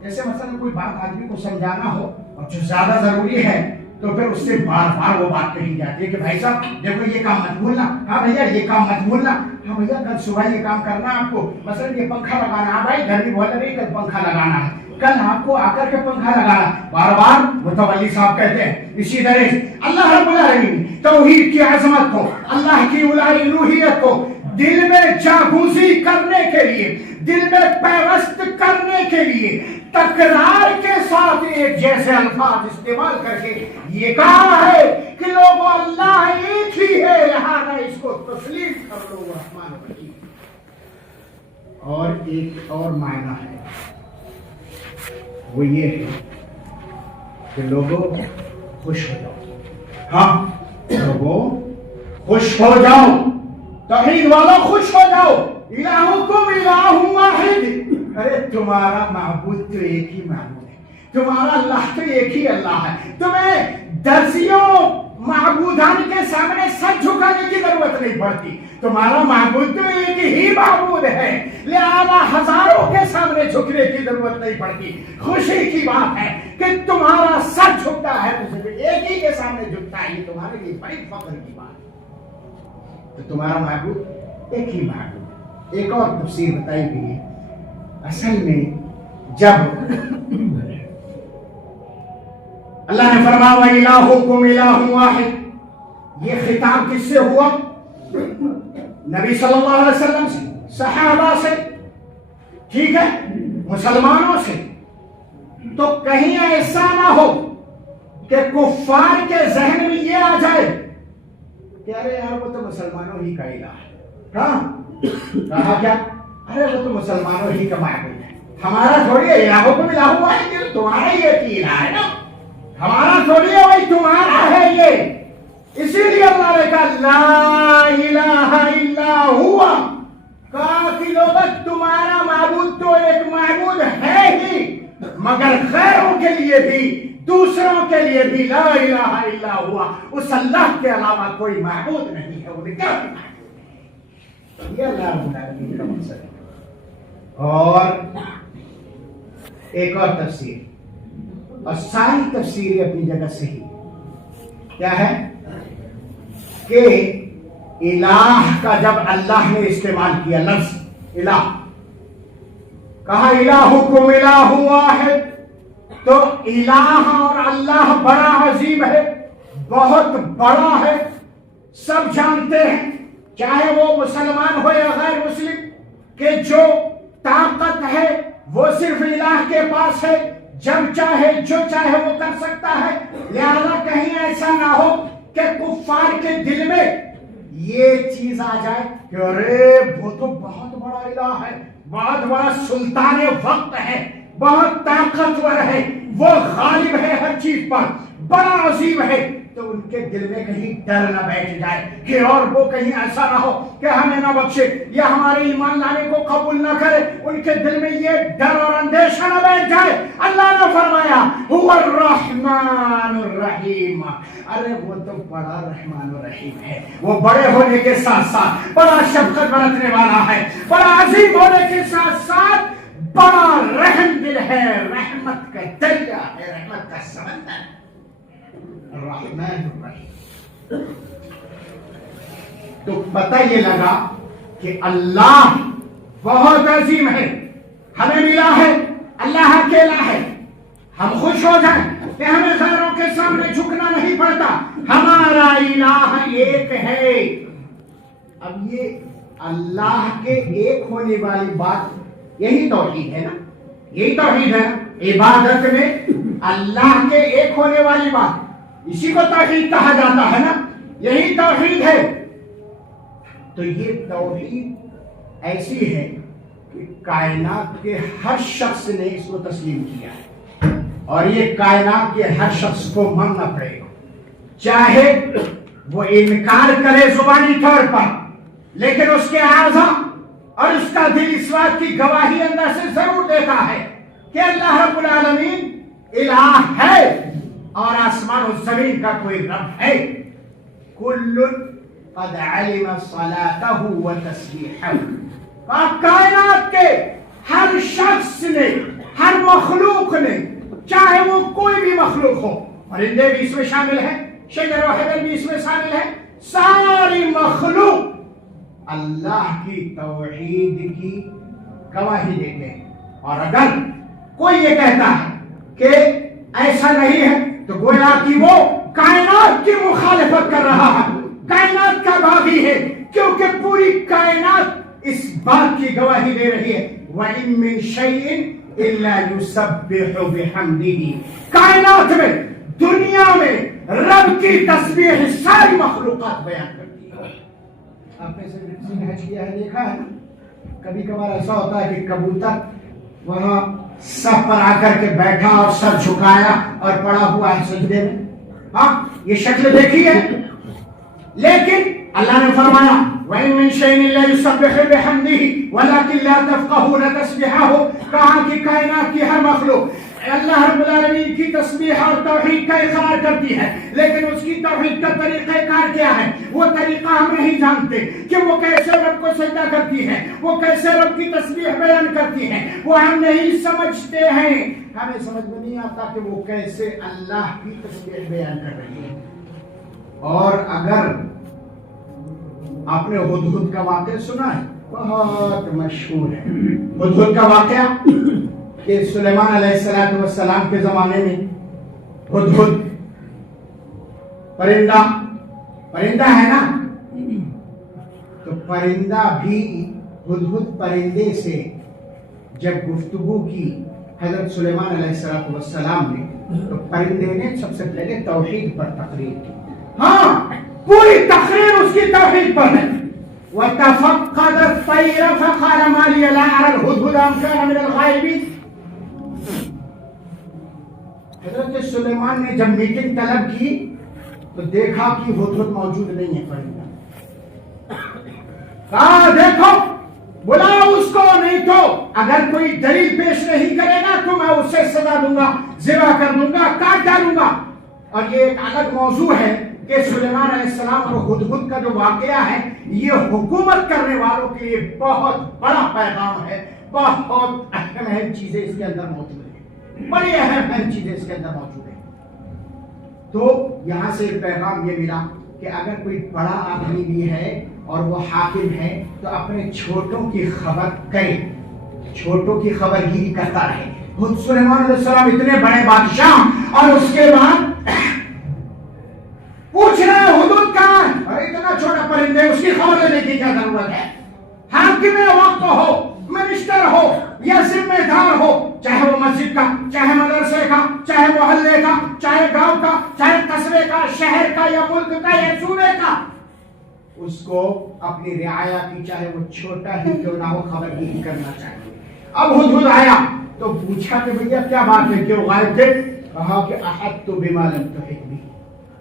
جیسے مثلا کوئی بات آدمی کو سمجھانا ہو اور جو زیادہ ضروری ہے تو پھر اس سے بار بار وہ بات کہی جاتی ہے کہ بھائی صاحب دیکھو یہ کام مت بھولنا, ہاں بھیا یہ کام مت بھولنا, ہاں بھیا کل صبح یہ کام کرنا ہے آپ کو, مثلا یہ پنکھا لگانا, ہاں بھائی گھر میں بول رہے کل پنکھا لگانا ہے, کل آپ کو آ کر کے پنکھا لگانا. بار بار متولی صاحب کہتے ہیں. اسی طرح اللہ رب العالمین توحید کی عظمت کو, اللہ کی الوہیت کو دل میں جاگوزی کرنے کے لیے, دل میں پیوست کرنے کے لیے تکرار کے ساتھ ایک جیسے الفاظ استعمال کر کے یہ کہا ہے کہ لوگوں اللہ ایک ہی ہے, لہذا اس کو تسلیم کر لو رحمان الرحیم. اور ایک اور معنی ہے, وہ یہ ہے کہ لوگوں خوش ہو جاؤ. ہاں لوگوں خوش ہو جاؤ, توحید والوں خوش ہو جاؤ. الہکم الہ واحد, ارے تمہارا معبود تو ایک ہی معبود ہے, تمہارا اللہ تو ایک ہی اللہ ہے. تمہیں درسیوں معبودان کے سامنے سر جھکانے کی ضرورت نہیں پڑتی, تمہارا معبود تو ایک ہی معبود ہے, لہذا ہزاروں کے سامنے جھکنے کی ضرورت نہیں پڑتی. خوشی کی بات ہے کہ تمہارا سر جھکتا ہے تو صرف ایک ہی کے سامنے جھکتا ہے, یہ تمہارے لیے بڑی فخر کی بات ہے. تو تمہارا معبود ایک ہی معبود. ایک اور تفسیر بتائی گئی ہے, اصل میں جب اللہ نے فرمایا وَإِلَٰهُكُمْ إِلَٰهٌ وَاحِدٌ. یہ خطاب کس سے ہوا؟ نبی صلی اللہ علیہ وسلم سے، صحابہ سے، ٹھیک ہے، مسلمانوں سے. تو کہیں ایسا نہ ہو کہ کفار کے ذہن میں یہ آ جائے کہ ارے یار وہ تو مسلمانوں ہی کا الہ ہے. ہاں کہا کیا؟ ارے وہ تو مسلمانوں ہی کا معبود ہے، ہمارا تھوڑی ہے. الہکم الہ واحد، تمہارا ہی ایک ہی الہ ہے نا، ہمارا تھوڑی ہے، وہی تمہارا ہے. یہ اسی لیے اللہ نے کہا لا الہ الا ہوا، کہا کہ لوگ تمہارا معبود تو ایک معبود ہے ہی، مگر غیروں کے لیے بھی، دوسروں کے لیے بھی لا الہ الا ہوا، اس اللہ کے علاوہ کوئی معبود نہیں ہے. انہیں کیا یہ اللہ رب العالمین کا مقصد ہے. اور ایک اور تفسیر، اور ساری تفسیریں اپنی جگہ صحیح، کیا ہے کہ الہ کا جب اللہ نے استعمال کیا لفظ الہ، کہا الہکم الہ واحد، تو الہ اور اللہ بڑا عظیم ہے، بہت بڑا ہے. سب جانتے ہیں، چاہے وہ مسلمان ہو یا غیر مسلم، کہ جو طاقت ہے وہ صرف الہ کے پاس ہے، جب چاہے جو چاہے وہ کر سکتا ہے. لہذا کہیں ایسا نہ ہو کہ کفار کے دل میں یہ چیز آ جائے کہ ارے وہ تو بہت بڑا الہ ہے، بہت بڑا سلطان وقت ہے، بہت طاقتور ہے، وہ غالب ہے ہر چیز پر، بڑا عظیم ہے. تو ان کے دل میں کہیں ڈر نہ بیٹھ جائے کہ اور وہ کہیں ایسا نہ ہو کہ ہمیں نہ بخشے یا ہمارے ایمان لانے کو قبول نہ کرے. ان کے دل میں یہ ڈر اور اندیشہ نہ بیٹھ جائے. اللہ نے فرمایا هو الرحمن الرحیم، ارے وہ تو بڑا رحمان الرحیم ہے، وہ بڑے ہونے کے ساتھ ساتھ بڑا شفقت برتنے والا ہے، بڑا عظیم ہونے کے ساتھ ساتھ بڑا رحم دل ہے، رحمت کا دریا ہے، رحمت کا سمندر ہے. الرحمن الرحیم. تو پتہ یہ لگا کہ اللہ بہت عظیم ہے، ہمیں ملا ہے، اللہ اکیلا ہے. ہم خوش ہو جائیں کہ ہمیں غیروں کے سامنے جھکنا نہیں پڑتا، ہمارا الہ ایک ہے. اب یہ اللہ کے ایک ہونے والی بات یہی توحید ہے نا، یہی توحید ہے. عبادت میں اللہ کے ایک ہونے والی بات، اسی کو توحید کہا جاتا ہے نا، یہی توحید ہے. تو یہ توحید ایسی ہے کہ کائنات کے ہر شخص نے اس کو تسلیم کیا ہے، اور یہ کائنات کے ہر شخص کو ماننا پڑے گا، چاہے وہ انکار کرے زبانی طور پر، لیکن اس کے اعضاء اور اس کا دل اس بات کی گواہی اندر سے ضرور دیتا ہے کہ اللہ رب العالمین الہ ہے اور آسمان و زمین کا کوئی رب ہے. کل قد علم صلاتہ و تسبیحہ، کائنات کے ہر شخص نے، ہر مخلوق نے، چاہے وہ کوئی بھی مخلوق ہو، پرندے بھی اس میں شامل ہیں، شجر و حجر بھی اس میں شامل ہے، ساری مخلوق اللہ کی توحید کی گواہی دیتے ہیں. اور اگر کوئی یہ کہتا ہے کہ ایسا نہیں ہے تو گویا کہ وہ کائنات کی مخالفت کر رہا ہے، کائنات کا باغی ہے، کیونکہ پوری کائنات اس بات کی گواہی دے رہی ہے وَإِن مِّن شَيْءٍ إِلَّا يُسَبِّحُ بِحَمْدِهِ. کائنات میں، دنیا میں رب کی تسبیح ساری مخلوقات بیان کرتی ہے. آپ نے سے کسی نے حج کیا ہے، دیکھا ہے کبھی کبھار ایسا ہوتا ہے کہ کبوتر وہاں سب پر آ کر کے بیٹھا اور سر جھکایا اور پڑا ہوا ہے سجدے میں. ہاں یہ شکل دیکھی ہے، لیکن اللہ نے فرمایا وَإِن مِّن شَيْءٍ إِلَّا يُسَبِّحُ بِحَمْدِهِ وَلَكِن لَّا تَفْقَهُونَ تَسْبِيحَهُ. کہا کہ کائنات کی ہر مخلوق اللہ رب العالمین کی تسبیح اور توحید کا اقرار کرتی ہے، لیکن اس کی توحید کا طریقہ کار کیا ہے، وہ طریقہ ہم نہیں جانتے کہ وہ کیسے رب کو سجدہ کرتی ہے، وہ کیسے رب کی تسبیح بیان کرتی ہے، وہ ہم نہیں سمجھتے ہیں. ہمیں سمجھ میں نہیں آتا کہ وہ کیسے اللہ کی تسبیح بیان کر رہی ہے. اور اگر آپ نے ہدہد کا واقعہ سنا ہے، بہت مشہور ہے ہدہد کا واقعہ، کہ سلیمان علیہ السلام کے زمانے میں ہدہد پرندہ، پرندہ ہے نا، تو پرندہ بھی ہدہد پرندے سے جب گفتگو کی حضرت سلیمان علیہ السلام نے، تو پرندے نے سب سے پہلے توحید پر تقریر کی. ہاں پوری تقریر اس کی توحید پر ہے. وَتَفَقَّدَ الطَّيْرَ فَقَالَ مَا لِيَ لَا أَرَى الْهُدْهُدَ أَمْ كَانَ مِنَ الْغَائِبِينَ. حضرت سلیمان نے جب میٹنگ طلب کی تو دیکھا کہ ہدہد موجود نہیں ہے. پرندہ کہا دیکھو بلاؤ اس کو، نہیں تو اگر کوئی دلیل پیش نہیں کرے گا تو میں اسے سزا دوں گا، ذبح کر دوں گا، کاٹ ڈالوں گا. اور یہ ایک الگ موضوع ہے کہ سلیمان علیہ السلام اور ہدہد کا جو واقعہ ہے یہ حکومت کرنے والوں کے لیے بہت بڑا پیغام ہے. بہت اہم چیزیں اس کے اندر موجود ہیں، بڑی اہم چیزیں اس کے اندر موجود ہیں. تو یہاں سے پیغام یہ ملا کہ اگر کوئی بڑا آدمی بھی ہے اور وہ حاکم ہے تو اپنے چھوٹوں کی خبر کرے، چھوٹوں کی خبر گیری کرتا رہے. خود سلیمان علیہ السلام اتنے بڑے بادشاہ اور اس کے بعد پوچھ رہے ہیں ہدہد کہاں ہے؟ ارے اتنا چھوٹا پرندے اس کی خبر لینے کی کیا ضرورت ہے؟ حاکم وقت ہو، منسٹر ہو یا ذمہ دار ہو، چاہے وہ مسجد کا، چاہے مدرسے کا، چاہے محلے کا، چاہے گاؤں کا، چاہے قصبے کا، شہر کا یا ملک کا یا صوبے کا، اس کو اپنی رعایا کی چاہے وہ چھوٹا ہی کیوں نہ ہو خبر گیری کرنا چاہیے. اب ہدہد آیا تو پوچھا کہ بھیا کیا بات ہے، کیوں غائب تھے؟ کہا کہ احطت بما لم تحط به.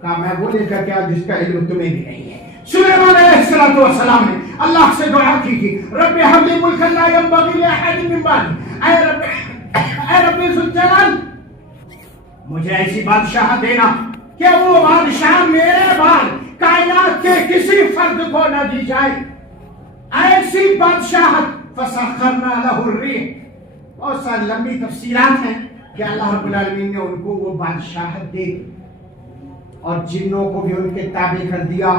کہا میں وہ لے کر کیا جس کا علم تمہیں بھی نہیں ہے. سلیمان علیہ السلام نے اللہ سے دعا کی تھی، رب هب لي ملكا لا ينبغي لأحد من بعدي، اے رب ذو الجلال مجھے ایسی بادشاہ دینا کہ وہ بادشاہ میرے بعد کائنات کے کسی فرد کو نہ دی جائے. ایسی بادشاہت فسخرنا له الريح. بہت ساری لمبی تفصیلات ہیں کہ اللہ رب العالمین نے ان کو وہ بادشاہت دے دی اور جنوں کو بھی ان کے تابع کر دیا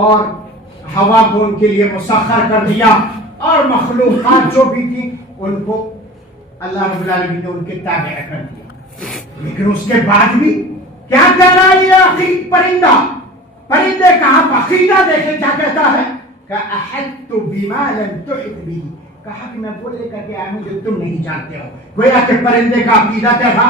اور ہوا کو ان کے لیے مسخر کر دیا اور مخلوقات جو بھی تھی ان کو اللہ رب العالمین نے ان کے تابع کر دیا. لیکن اس کے بعد بھی کیا کہہ رہا ہے یہ پرندہ؟ پرندے کا آپ عقیدہ دیکھیں کیا کہتا ہے کہ احطت بما لم تحط به. کہا کہ میں وہ لے کر کے آیا ہوں جو تم نہیں جانتے ہو. گویا کہ پرندے کا عقیدہ کیا تھا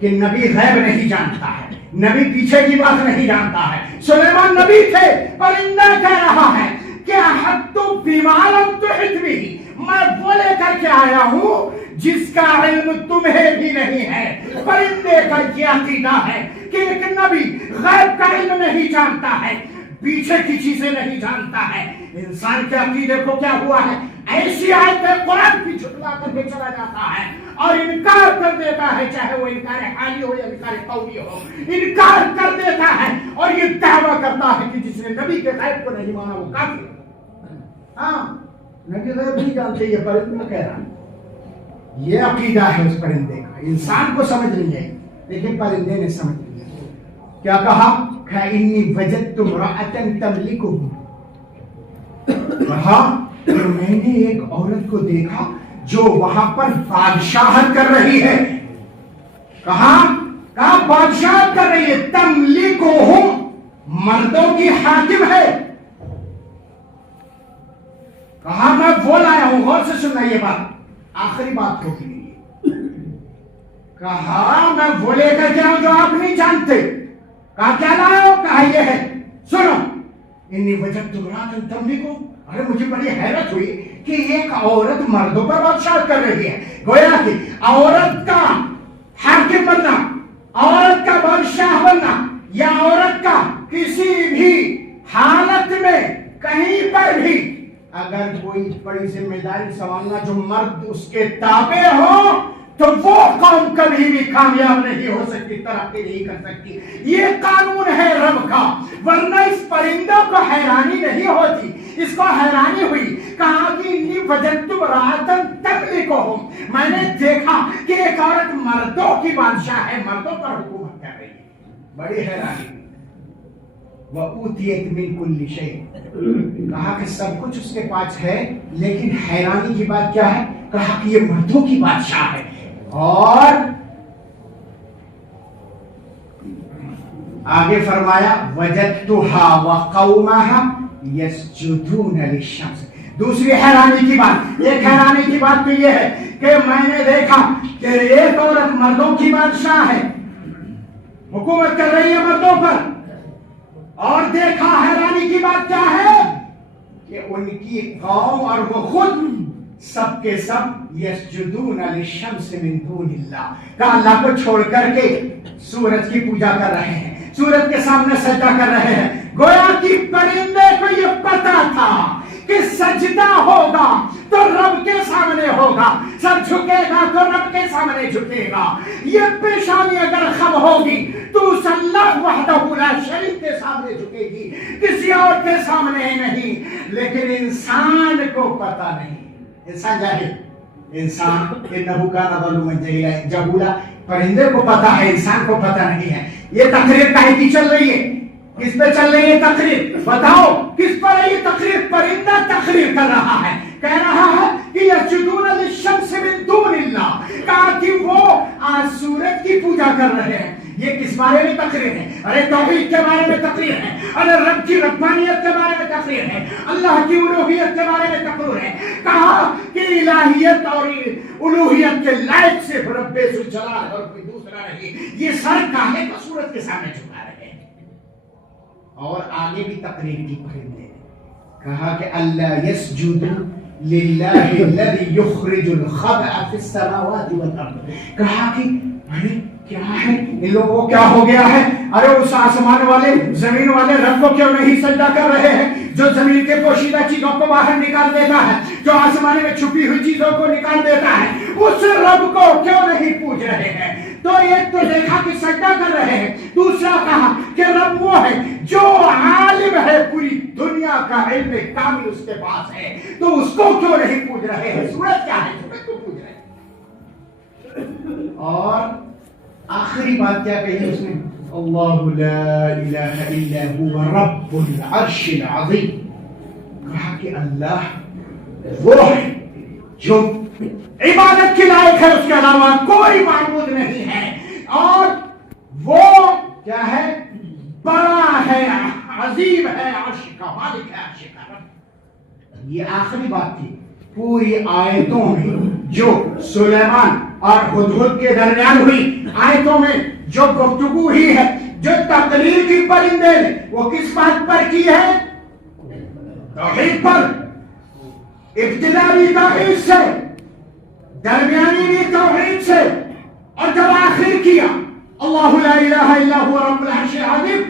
کہ نبی غیب نہیں جانتا ہے، نبی پیچھے کی بات نہیں جانتا ہے. سلیمان نبی تھے، پرندہ کہہ رہا ہے کہ احطت بما لم تحط به، میں وہ لے کر کے آیا ہوں جس کا علم تمہیں بھی نہیں ہے. پرندے کا یہ عقیدہ ہے کہ ایک نبی غیب کا علم نہیں جانتا ہے، پیچھے کی چیزیں نہیں جانتا ہے. انسان کے عقیدے کو کیا ہوا ہے؟ ایسی آیت قرآن کی جھٹلا کر کے چلا جاتا ہے اور انکار کر دیتا ہے، چاہے وہ انکار حالی ہو یا انکار قولی ہو، انکار کر دیتا ہے اور یہ دعویٰ کرتا ہے کہ جس نے نبی کے غیب کو نہیں مانا وہ کافر. ہاں نبی غیب نہیں جانتے، یہ پرندہ کہہ رہا ہے. یہ عقیدہ ہے اس پرندے کا. انسان کو سمجھ نہیں ہے لیکن پرندے نے سمجھ لیا. کیا کہا؟ انی وجدت امرأة تملکہم. کہا کہ میں نے ایک عورت کو دیکھا جو وہاں پر بادشاہت کر رہی ہے. کہا بادشاہت کر رہی ہے. تملکہم، مردوں کی حاکم ہے. کہا میں وہ لایا ہوں. غور سے سننا یہ بات، آخری بات ہوگی. کہا میں وہ لے کر کے آؤں جو آپ نہیں جانتے. کہا کیا لایا ہو؟ کہا یہ ہے، سنو. انی وجدت امرأة تملکہم. ارے مجھے بڑی حیرت ہوئی کہ ایک عورت مردوں پر بادشاہت کر رہی ہے. گویا کہ عورت کا حاکم بننا، عورت کا بادشاہ بننا یا عورت کا کسی بھی حالت میں کہیں پر بھی اگر کوئی بڑی ذمہ داری سنبھالنا جو مرد اس کے تابع ہو تو وہ قوم کبھی بھی کامیاب نہیں ہو سکتی، ترقی نہیں کر سکتی. یہ قانون ہے رب کا. ورنہ اس پرندوں کو حیرانی نہیں ہوتی، اس کو حیرانی ہوئی. کہا کہ انی وجدت امرأة تملکہم، میں نے دیکھا کہ ایک عورت مردوں کی بادشاہ ہے، مردوں پر حکومت کر رہی ہے. بڑی حیرانی. وَأُوتِيَتْ مِن كُلِّ شَيْءٍ. کہا کہ سب کچھ اس کے پاس ہے لیکن حیرانی کی بات کیا ہے؟ کہا کہ یہ مردوں کی بادشاہ ہے اور آگے فرمایا وجدتها وقومها يسجدون للشمس. دوسری حیرانی کی بات، ایک حیرانی کی بات تو یہ ہے کہ میں نے دیکھا کہ ایک عورت مردوں کی بادشاہ ہے، حکومت کر رہی ہے مردوں پر، اور دیکھا حیرانی کی بات کیا ہے کہ ان کی قوم اور وہ خود سب کے سب یسجدون للشمس من دون اللہ، کہ اللہ کو چھوڑ کر کے سورج کی پوجا کر رہے ہیں، سورج کے سامنے سجدہ کر رہے ہیں. گویا کہ پرندے کو یہ پتا تھا کہ سجدہ ہوگا تو رب کے سامنے ہوگا، سر جھکے گا تو رب کے سامنے جھکے گا. یہ پیشانی اگر خم ہوگی تو اس اللہ وحدہ لا شریک کے سامنے جھکے گی، کسی اور کے سامنے نہیں. لیکن انسان کو پتا نہیں، انسان جاہل، انسان انہو کان ظلوما جہولا. پرندے کو پتا ہے، انسان کو پتا نہیں ہے. یہ تقریر کہیں کی چل رہی ہے؟ کس پہ چل رہی ہے تقریر؟ بتاؤ کس پر ہے یہ تقریر؟ پرندہ تقریر کر رہا ہے، کہہ رہا ہے کہ یسجدون للشمس من دون اللہ، کہا کہ وہ آج سورج کی پوجا کر رہے ہیں. یہ کس بارے میں تقریر ہے؟ ارے توحید کے بارے میں تقریر ہے، ارے رب کی ربانیت کے بارے میں تقریر ہے، اللہ کی الوہیت کے بارے میں تقریر ہے. کہا کہ الہیت اور الوہیت کے لائق صرف رب ذوالجلال اور کوئی دوسرا نہیں. یہ سر کاہے کو سورج کے سامنے جھکا رہے ہیں. اور آگے بھی تقریر کی پرندے نے کہا کہ اللہ یسجد للہ الذی یخرج الخبأ فی السماوات والارض. کہا کہ ارے کیا ہے ان لوگوں کو کیا ہو گیا ہے؟ ارے اس آسمان والے زمین والے رب کو کیوں نہیں سجدہ کر رہے ہیں جو زمین کے پوشیدہ چیزوں کو باہر نکال دیتا ہے، جو آسمان میں چھپی ہوئی چیزوں کو نکال دیتا ہے؟ اس رب کو کیوں نہیں پوج رہے ہیں؟ تو ایک تو دیکھا کہ سجدہ کر رہے ہیں، دوسرا کہا کہ رب وہ ہے جو عالم ہے، پوری دنیا کا علم کامل اس کے پاس ہے، تو اس کو کیوں نہیں پوج رہے ہیں؟ سورج کیا ہے؟ سورج کو پوج رہے ہیں. اور آخری بات کیا کہی اس نے؟ اللہ لا الہ الا هو رب العرش العظیم. کہا کہ اللہ وہ ہے جو عبادت کے لائق ہے، اس کے علاوہ کوئی معبود نہیں ہے، اور وہ کیا ہے؟ بڑا ہے، عظیم ہے، عرش کا مالک ہے، عرش کا رب. یہ آخری بات تھی. پوری آیتوں میں جو سلیمان اور ہدہد کے درمیان ہوئی، آیتوں میں جو گفتگو ہوئی ہے، جو تقریر کی پرندے نے، وہ کس بات پر کی ہے؟ توحید پر. ابتدا بھی توحید سے، درمیانی بھی توحید سے، اور جب آخر کیا اللہ لا الہ الا هو رب العرش العظیم،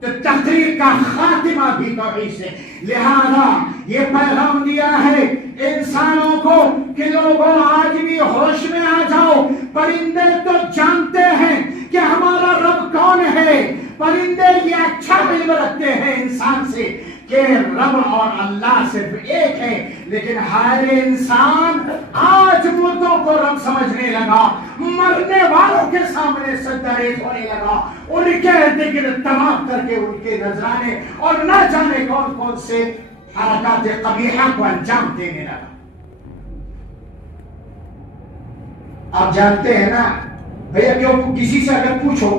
تو تقریر کا خاتمہ بھی توحید سے. لہذا یہ پیغام دیا ہے انسانوں کو کہ لوگوں آج بھی ہوش میں آ جاؤ. پرندے تو جانتے ہیں کہ ہمارا رب کون ہے، پرندے یہ اچھا علم رکھتے ہیں انسان سے کہ رب اور اللہ صرف ایک ہے، لیکن ہر انسان آج مردوں کو رب سمجھنے لگا، مرنے والوں کے سامنے سجدہ ریز ہونے لگا، ان کے ارد گرد تمام کر کے ان کے نذرانے اور نہ جانے کون کون سے حرکات قبیحہ کو انجام دینے لگا. آپ جانتے ہیں نا بھیا، کیوں کسی سے اگر پوچھو،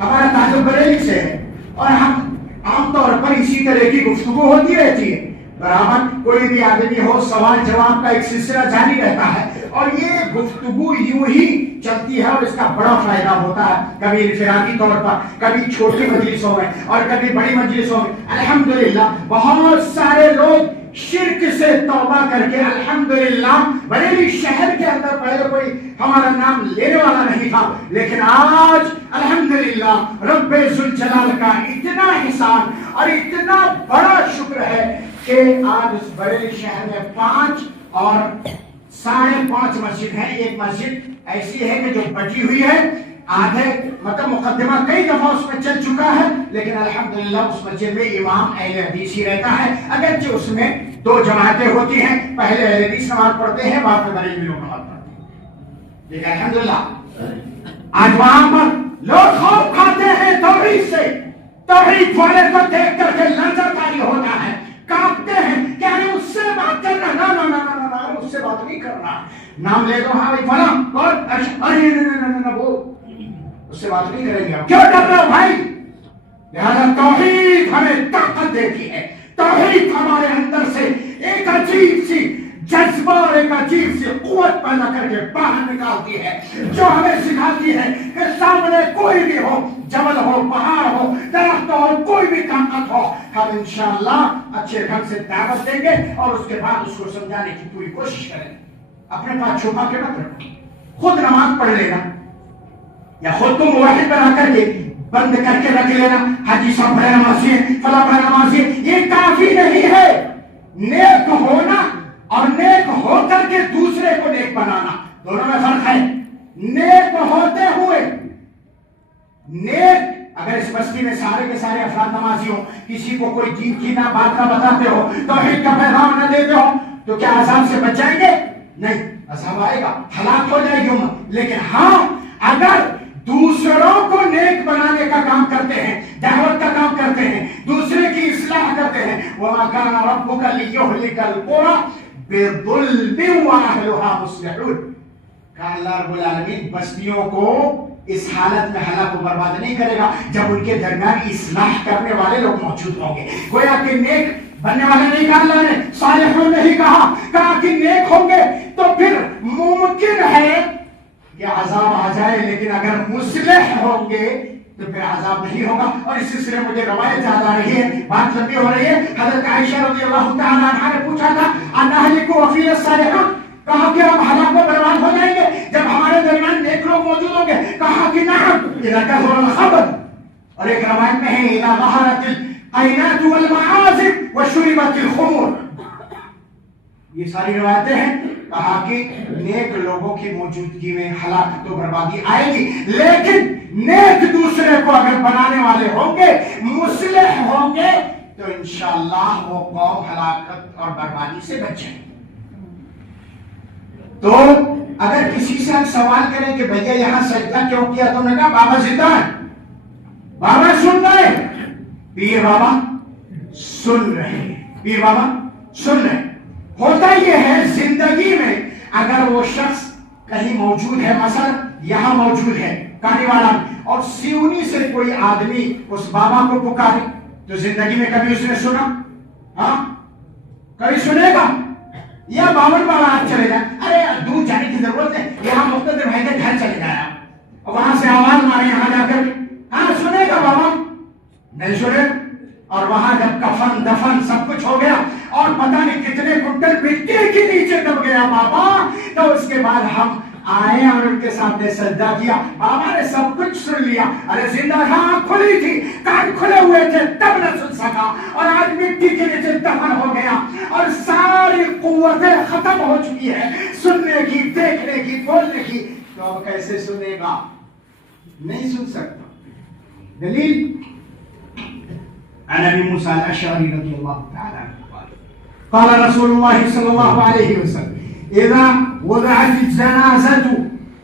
ہمارا تعلق بریلی سے ہے اور ہم عام طور پر اسی طرح کی گفتگو ہوتی رہتی ہے، برابر کوئی بھی آدمی ہو سوال جواب کا ایک سلسلہ جاری رہتا ہے، اور یہ گفتگو یوں ہی چلتی ہے، اور اس کا بڑا فائدہ ہوتا ہے، کبھی انفرادی طور پر، کبھی چھوٹی مجلسوں میں اور کبھی بڑی مجلسوں میں. الحمدللہ بہت سارے لوگ شرک سے توبہ کر کے الحمدللہ بریلی شہر کے اندر پہلے کوئی ہمارا نام لینے والا نہیں تھا، لیکن آج الحمدللہ رب ذوالجلال کا اتنا احسان اور اتنا بڑا شکر ہے کہ آج اس بریلی شہر میں 5 اور 5.5 مسجد ہیں. ایک مسجد ایسی ہے کہ جو بچی ہوئی ہے، آدھے مطلب مقدمہ کئی دفعہ اس میں چل چکا ہے، لیکن الحمدللہ اس مسجد میں امام اہل حدیث ہی رہتا ہے، اگرچہ اس میں 2 جماعتیں ہوتی ہیں، پہلے اہل حدیث نماز پڑھتے ہیں، بعد میں بریلوی لوگ نماز پڑھتے ہیں. لیکن الحمدللہ آج وہاں پر لوگ خوف کھاتے ہیں توحید سے، توحید والے کو دیکھ کر کے لرزہ طاری ہوتا ہے، کانپتے ہیں کہ ہمیں اس سے بات کرنا، نہ نہ نہ نہ نہ اس سے بات نہیں کرنا. نام لے دو، ہاں بھائی فلاں، اور ارے نہ نہ نہ نہ وہ اس سے بات نہیں کریں گے. کیوں ڈر رہے ہو بھائی؟ لہذا توحید ہمیں طاقت دیتی ہے، توحید ہمارے اندر سے ایک عجیب سی جذبہ اور ایک عجیب سی قوت پیدا کر کے باہر نکالتی ہے، جو ہمیں سکھاتی ہے کہ سامنے کوئی بھی ہو، جبل ہو، پہاڑ ہو، درخت ہو، کوئی بھی طاقت ہو، ہم انشاءاللہ اچھے ڈھنگ سے دعوت دیں گے اور اس کے بعد اس کو سمجھانے کی پوری کوشش کریں گے۔ اپنے پاس چھپا کے مت رکھو، خود نماز پڑھ لینا یا خود کو موحد بنا کر کے بند کر کے رکھ لینا، حاجی صاحب بڑے نمازی ہیں، فلاں بڑے نمازی ہیں، یہ کافی نہیں ہے۔ نیک ہونا اور نیک ہو کر کے دوسرے کو نیک بنانا، دونوں میں فرق ہے۔ نیک ہوتے ہوئے، نیک اگر اس بستی میں سارے کے سارے افراد نمازی ہوں، کسی کو کوئی دین کی نہ بات نہ بتاتے ہو، توحید کا پیغام نہ دیتے ہو، تو کیا عذاب سے بچ جائیں گے؟ نہیں، عذاب آئے گا، ہلاک ہو جائے گی امت۔ لیکن ہاں، اگر دوسروں کو نیک بنانے کا کام کرتے ہیں، دعوت کا کام کرتے ہیں، دوسرے کی اصلاح کرتے ہیں، وَمَا كَانَ رَبُّكَ لِيُهْلِكَ الْقُرَى بِظُلْمٍ وَأَهْلُهَا مُصْلِحُونَ۔ کہا اللہ رب العالمین بستیوں کو اس حالت میں ہلاک و برباد نہیں کرے گا جب ان کے درمیان اصلاح کرنے والے لوگ موجود ہوں گے۔ گویا کہ نیک بننے والے نہیں کہا اللہ نے، صالحون نہیں کہا کہ نیک ہوں گے تو پھر ممکن ہے کہ عذاب آ جائے، لیکن اگر مصلح ہوں گے تو پھر عذاب نہیں ہوگا۔ اور اس سلسلے مجھے روایت یاد آ رہی ہے، بات لمبی ہو رہی ہے۔ حضرت عائشہ رضی اللہ تعالی عنہا نے پوچھا تھا انہلک وفینا الصالحون، کہا کہ ہم ہلاک و برباد ہو جائیں گے جب ہمارے درمیان نیک لوگ موجود ہوں گے؟ کہا کہ نعم اذا کثر الخبث۔ اور ایک روایت میں ہے اذا ظہرت القینات والمعازف وشربت الخمور۔ یہ ساری روایتیں ہیں۔ کہا کہ نیک لوگوں کی موجودگی میں ہلاکت و بربادی آئے گی، لیکن نیک دوسرے کو اگر بنانے والے ہوں گے، مصلح ہوں گے، تو انشاءاللہ وہ قوم ہلاکت اور بربادی سے بچ جائے گی۔ تو اگر کسی سے ہم سوال کریں کہ بھیا یہاں سجدہ کیوں کیا، تم نے کہا بابا زندہ ہے، بابا سن رہے، پیر بابا سن رہے، پیر بابا سن رہے۔ ہوتا یہ ہے زندگی میں اگر وہ شخص کہیں موجود ہے، مثلا یہاں موجود ہے کہانی والا، اور سیونی سے کوئی آدمی اس بابا کو پکارے تو زندگی میں کبھی اس نے سنا؟ ہاں کبھی سنے گا؟ یا بابن بابا آپ چلے جائیں، ارے دور جانے کی ضرورت ہے، یہاں مقتدر بھائی کے گھر چلے جایا، وہاں سے آواز مارے یہاں جا کر، ہاں سنے گا بابا؟ نہیں سنے۔ اور وہاں جب کفن دفن سب کچھ ہو گیا اور پتہ نہیں کتنے کنٹل مٹی کے نیچے دب گیا بابا، تو اس کے بعد ہم آئے اور ان کے سامنے سجدہ کیا، بابا نے سب کچھ سن لیا، ارے زندہ تھا، آنکھ کھلی تھی، کان کھلے ہوئے تھے، تب نہ سن سکا، اور آج مٹی کے نیچے دفن ہو گیا اور ساری قوتیں ختم ہو چکی ہے سننے کی، دیکھنے کی، بولنے کی، تو اب کیسے سنے گا؟ نہیں سن سکتا۔ دلیل عن ابي موسى الاشعري رضي الله تعالى عنه قال رسول الله صلى الله عليه وسلم اذا وضعت الجنازه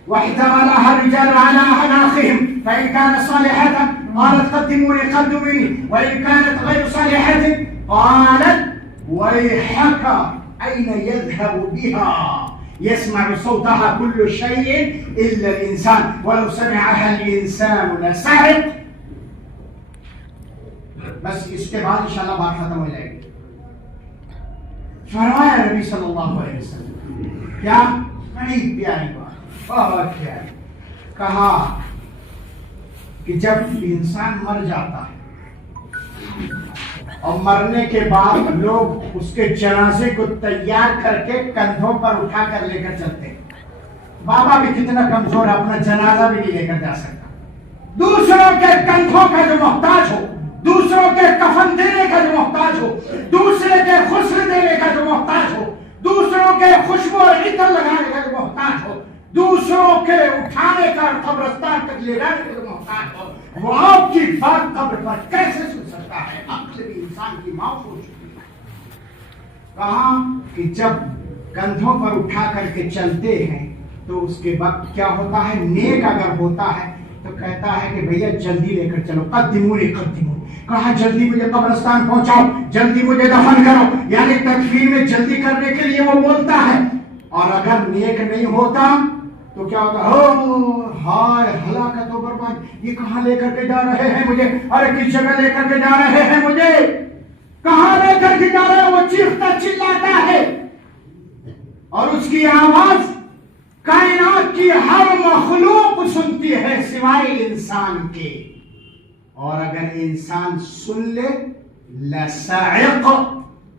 واحتملها الرجال على اعناقهم فان كانت صالحه قالت قدموني وان كانت غير صالحه قالت ويحك اين يذهب بها يسمع صوتها كل شيء الا الانسان ولو سمعها الانسان لسعق۔ بس اس کے بعد انشاءاللہ بات ختم ہو جائے گی۔ فرمایا نبی صلی اللہ علیہ وسلم، کیا بڑی پیاری بات، بہت پیاری، کہا کہ جب انسان مر جاتا ہے اور مرنے کے بعد لوگ اس کے جنازے کو تیار کر کے کندھوں پر اٹھا کر لے کر چلتے ہیں، بابا بھی کتنا کمزور ہے، اپنا جنازہ بھی نہیں لے کر جا سکتا، دوسروں کے کندھوں کا جو محتاج ہو، دوسروں کے کفن دینے کا جو محتاج ہو، دوسرے کے غسل دینے کا جو محتاج ہو، دوسروں کے خوشبو اور عطر لگانے کا جو محتاج ہو، دوسروں کے اٹھانے کا قبرستان تک لے جانے کا جو محتاج ہو، وہ آپ کی بات قبر پر کیسے سن سکتا ہے؟ عقل بھی انسان کی معاف ہو چکی ہے۔ کہا کہ جب کندھوں پر اٹھا کر کے چلتے ہیں تو اس کے وقت کیا ہوتا ہے؟ نیک اگر ہوتا ہے تو کہتا ہے کہ بھیا جلدی لے کر چلو، قدمونی قدمونی، کہا جلدی مجھے قبرستان پہنچاؤ، جلدی مجھے دفن کرو، یعنی تکفین میں جلدی کرنے کے لیے وہ بولتا ہے۔ اور اگر نیک نہیں ہوتا تو کیا ہوتا؟ ہائے ہلاکت و برباد، یہ کہاں لے کر کے جا رہے ہیں مجھے؟ ارے کس جگہ لے کر کے جا رہے ہیں مجھے؟ کہاں لے کر کے جا رہے ہیں؟ وہ چیختا چلاتا ہے اور اس کی آواز کائنات کی ہر مخلوق سنتی ہے سوائے انسان کے، اور اگر انسان سن لے لَصَعِقَ،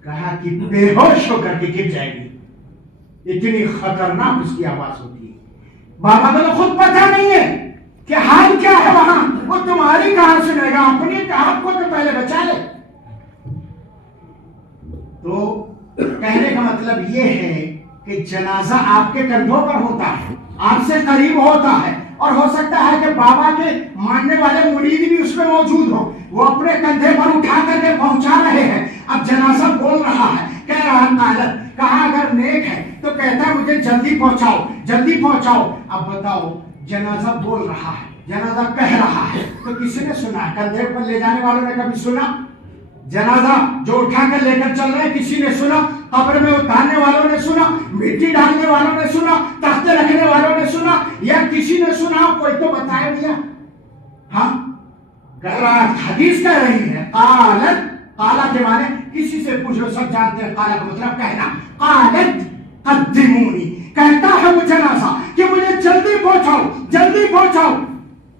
کہا کہ بے ہوش ہو کر کے گر جائے گی، اتنی خطرناک اس کی آواز ہوتی ہے۔ بابا کو تو خود پتہ نہیں ہے کہ حال کیا ہے وہاں، وہ تمہاری کہاں سنے گا، اپنی آپ کو تو پہلے بچا لے۔ تو کہنے کا مطلب یہ ہے کہ جنازہ آپ کے کندھوں پر ہوتا ہے، آپ سے قریب ہوتا ہے، اور ہو سکتا ہے کہ بابا کے ماننے والے مرید بھی اس میں موجود ہو، وہ اپنے کندھے پر اٹھا کر کے پہنچا رہے ہیں۔ اب جنازہ بول رہا ہے، کہہ رہا ہے قالت، کہا اگر نیک ہے تو کہتا ہے مجھے جلدی پہنچاؤ جلدی پہنچاؤ۔ اب بتاؤ، جنازہ بول رہا ہے، جنازہ کہہ رہا ہے، تو کسی نے سنا؟ کندھے پر لے جانے والوں نے کبھی سنا؟ جنازہ جو اٹھا کر لے کر چل رہے کسی نے سنا؟ قبر میں اتارنے والوں نے سنا؟ مٹی ڈالنے والوں نے سنا؟ تختے رکھنے والوں نے سنا؟ یا کسی نے سنا؟ کوئی تو بتائے بھیا۔ ہاں کہہ رہا، حدیث کہہ رہی ہے قالت، قالا کے معنی کسی سے پوچھ لو سب جانتے ہیں، قالا کا مطلب کہنا۔ قالت قدمونی، کہتا ہے وہ جنازہ کہ مجھے جلدی پہنچاؤ جلدی پہنچاؤ۔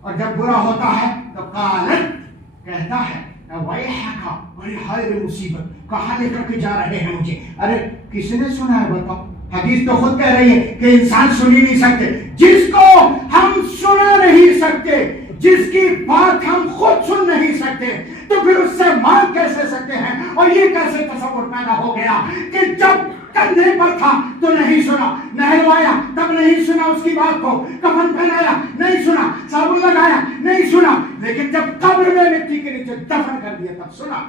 اور جب برا ہوتا ہے تو قالت کہتا ہے ویحک، ارے ہائے مصیبت، کہاں لے کر کے جا رہے ہیں مجھے؟ ارے کس نے سنا ہے بتاؤ؟ حدیث تو خود کہہ رہی ہے کہ انسان سن ہی نہیں سکتے، جس کو ہم سنا نہیں سکتے، جس کی بات ہم خود سن نہیں سکتے، تو پھر اس سے مانگ کیسے سکتے ہیں؟ اور یہ کیسے تصور پیدا ہو گیا کہ جب کندھے پر تھا تو نہیں سنا، نہلوایا تب نہیں سنا اس کی بات کو، کفن پہنایا نہیں سنا، صابن لگایا نہیں سنا، لیکن جب قبر میں مٹی کے نیچے دفن کر دیا تب سنا۔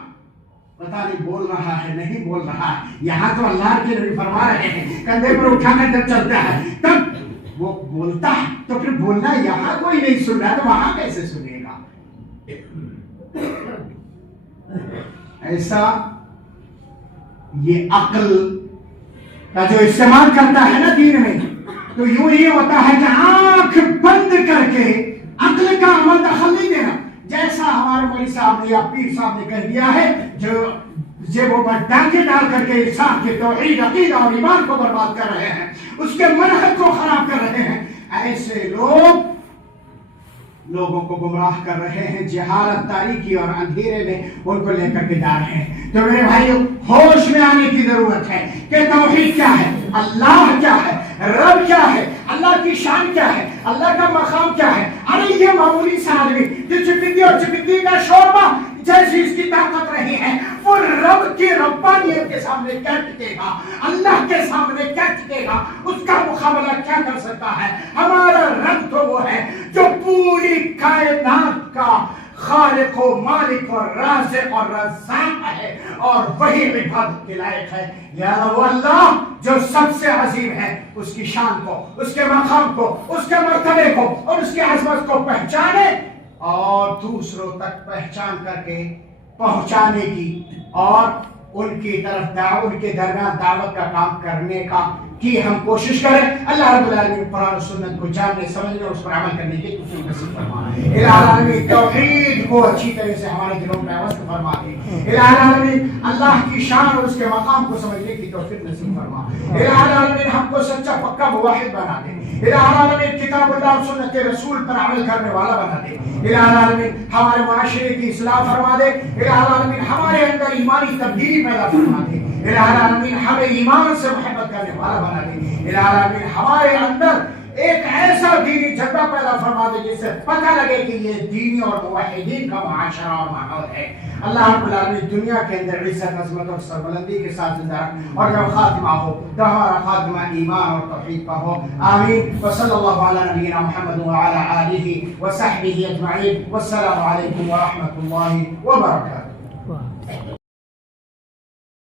پتہ نہیں بول رہا ہے نہیں بول رہا ہے۔ یہاں تو اللہ کے نبی فرما رہے ہیں کندھے پر اٹھا کر جب چلتا ہے تب وہ بولتا ہے، تو پھر بولنا یہاں کوئی نہیں سن رہا تو وہاں کیسے سنے گا؟ ایسا یہ عقل کا جو استعمال کرتا ہے نا دین میں، تو یوں ہی ہوتا ہے کہ آنکھ بند کر کے عقل کا عمل دخل نہیں دینا، جیسا ہمارے مولوی صاحب نے یا پیر صاحب نے کہہ دیا ہے، جو وہ ڈاکے ڈال کر کے انسان کے توحید عقیدہ اور ایمان کو برباد کر رہے ہیں، اس کے منہج کو خراب کر رہے ہیں، ایسے لوگوں کو گمراہ کر رہے ہیں، جہالت، تاریکی اور اندھیرے میں ان کو لے کر کے جا رہے ہیں۔ تو میرے بھائیو، ہوش میں آنے کی ضرورت ہے کہ توحید کیا ہے، اللہ کیا ہے، رب کیا ہے، اللہ کی شان کیا ہے، اللہ کا مقام کیا ہے۔ ارے یہ معمولی سا آدمی جو چپندی اور چپندی کا شوربہ جیسی اس کی طاقت رہی ہے، وہ رب کی ربانیت کے سامنے کیا ٹکے گا، اللہ کے سامنے کیا ٹکے گا، اس کا مقابلہ کیا کر سکتا ہے؟ ہمارا رب تو وہ ہے جو پوری کائنات کا خالق و مالک اور رازق اور رزاق ہے، اور وہی عبادت کے لائق ہے۔ یا وہ اللہ جو سب سے عظیم ہے، اس کی شان کو، اس کے مقام کو، اس کے مرتبے کو اور اس کی عظمت کو پہچانے اور دوسروں تک پہچان کر کے پہنچانے کی اور ان کی طرف ان کے درمیان دعوت کا کام کرنے کی ہم کوشش کریں۔ اللہ رب العالمین قرآن و سنت کو جاننے، سمجھنے اور اس پر عمل کرنے کی توفیق نصیب فرمائے۔ الہ العالمین توحید کو اچھی طرح سے ہمارے دلوں میں وصل فرما دے۔ الہ العالمین اللہ کی شان اور اس کے مقام کو سمجھنے کی توفیق نصیب فرما۔ الہ العالمین ہم کو سچا پکا موحد بنا دے۔ الہ العالمین کتاب اللہ اور سنت رسول پر عمل کرنے والا بنا دے۔ الہ العالمین ہمارے معاشرے کی اصلاح فرما دے۔ الہ العالمین ہمارے اندر ایمانی تبدیلی پیدا فرما دے۔ الہ العالمین ہمیں ایمان سے محبت کرنے والا بنا دے۔ الہ العالمین ہمارے اندر ایک ایسا دینی جذبہ پیدا فرما دے جس سے پتہ لگے کہ یہ دینی اور موحدین کا معاشرہ اور ماحول ہے۔ اللہ رب العالمین دنیا کے اندر عزت، عظمت اور سربلندی کے ساتھ زندہ رکھ، اور جب خاتمہ ہو تو ہمارا خاتمہ ایمان اور توحید کا ہو۔ آمین۔ وصلی اللہ علی نبینا محمد وعلی آلہ وصحبہ اجمعین۔ والسلام علیکم ورحمۃ اللہ وبرکاتہ۔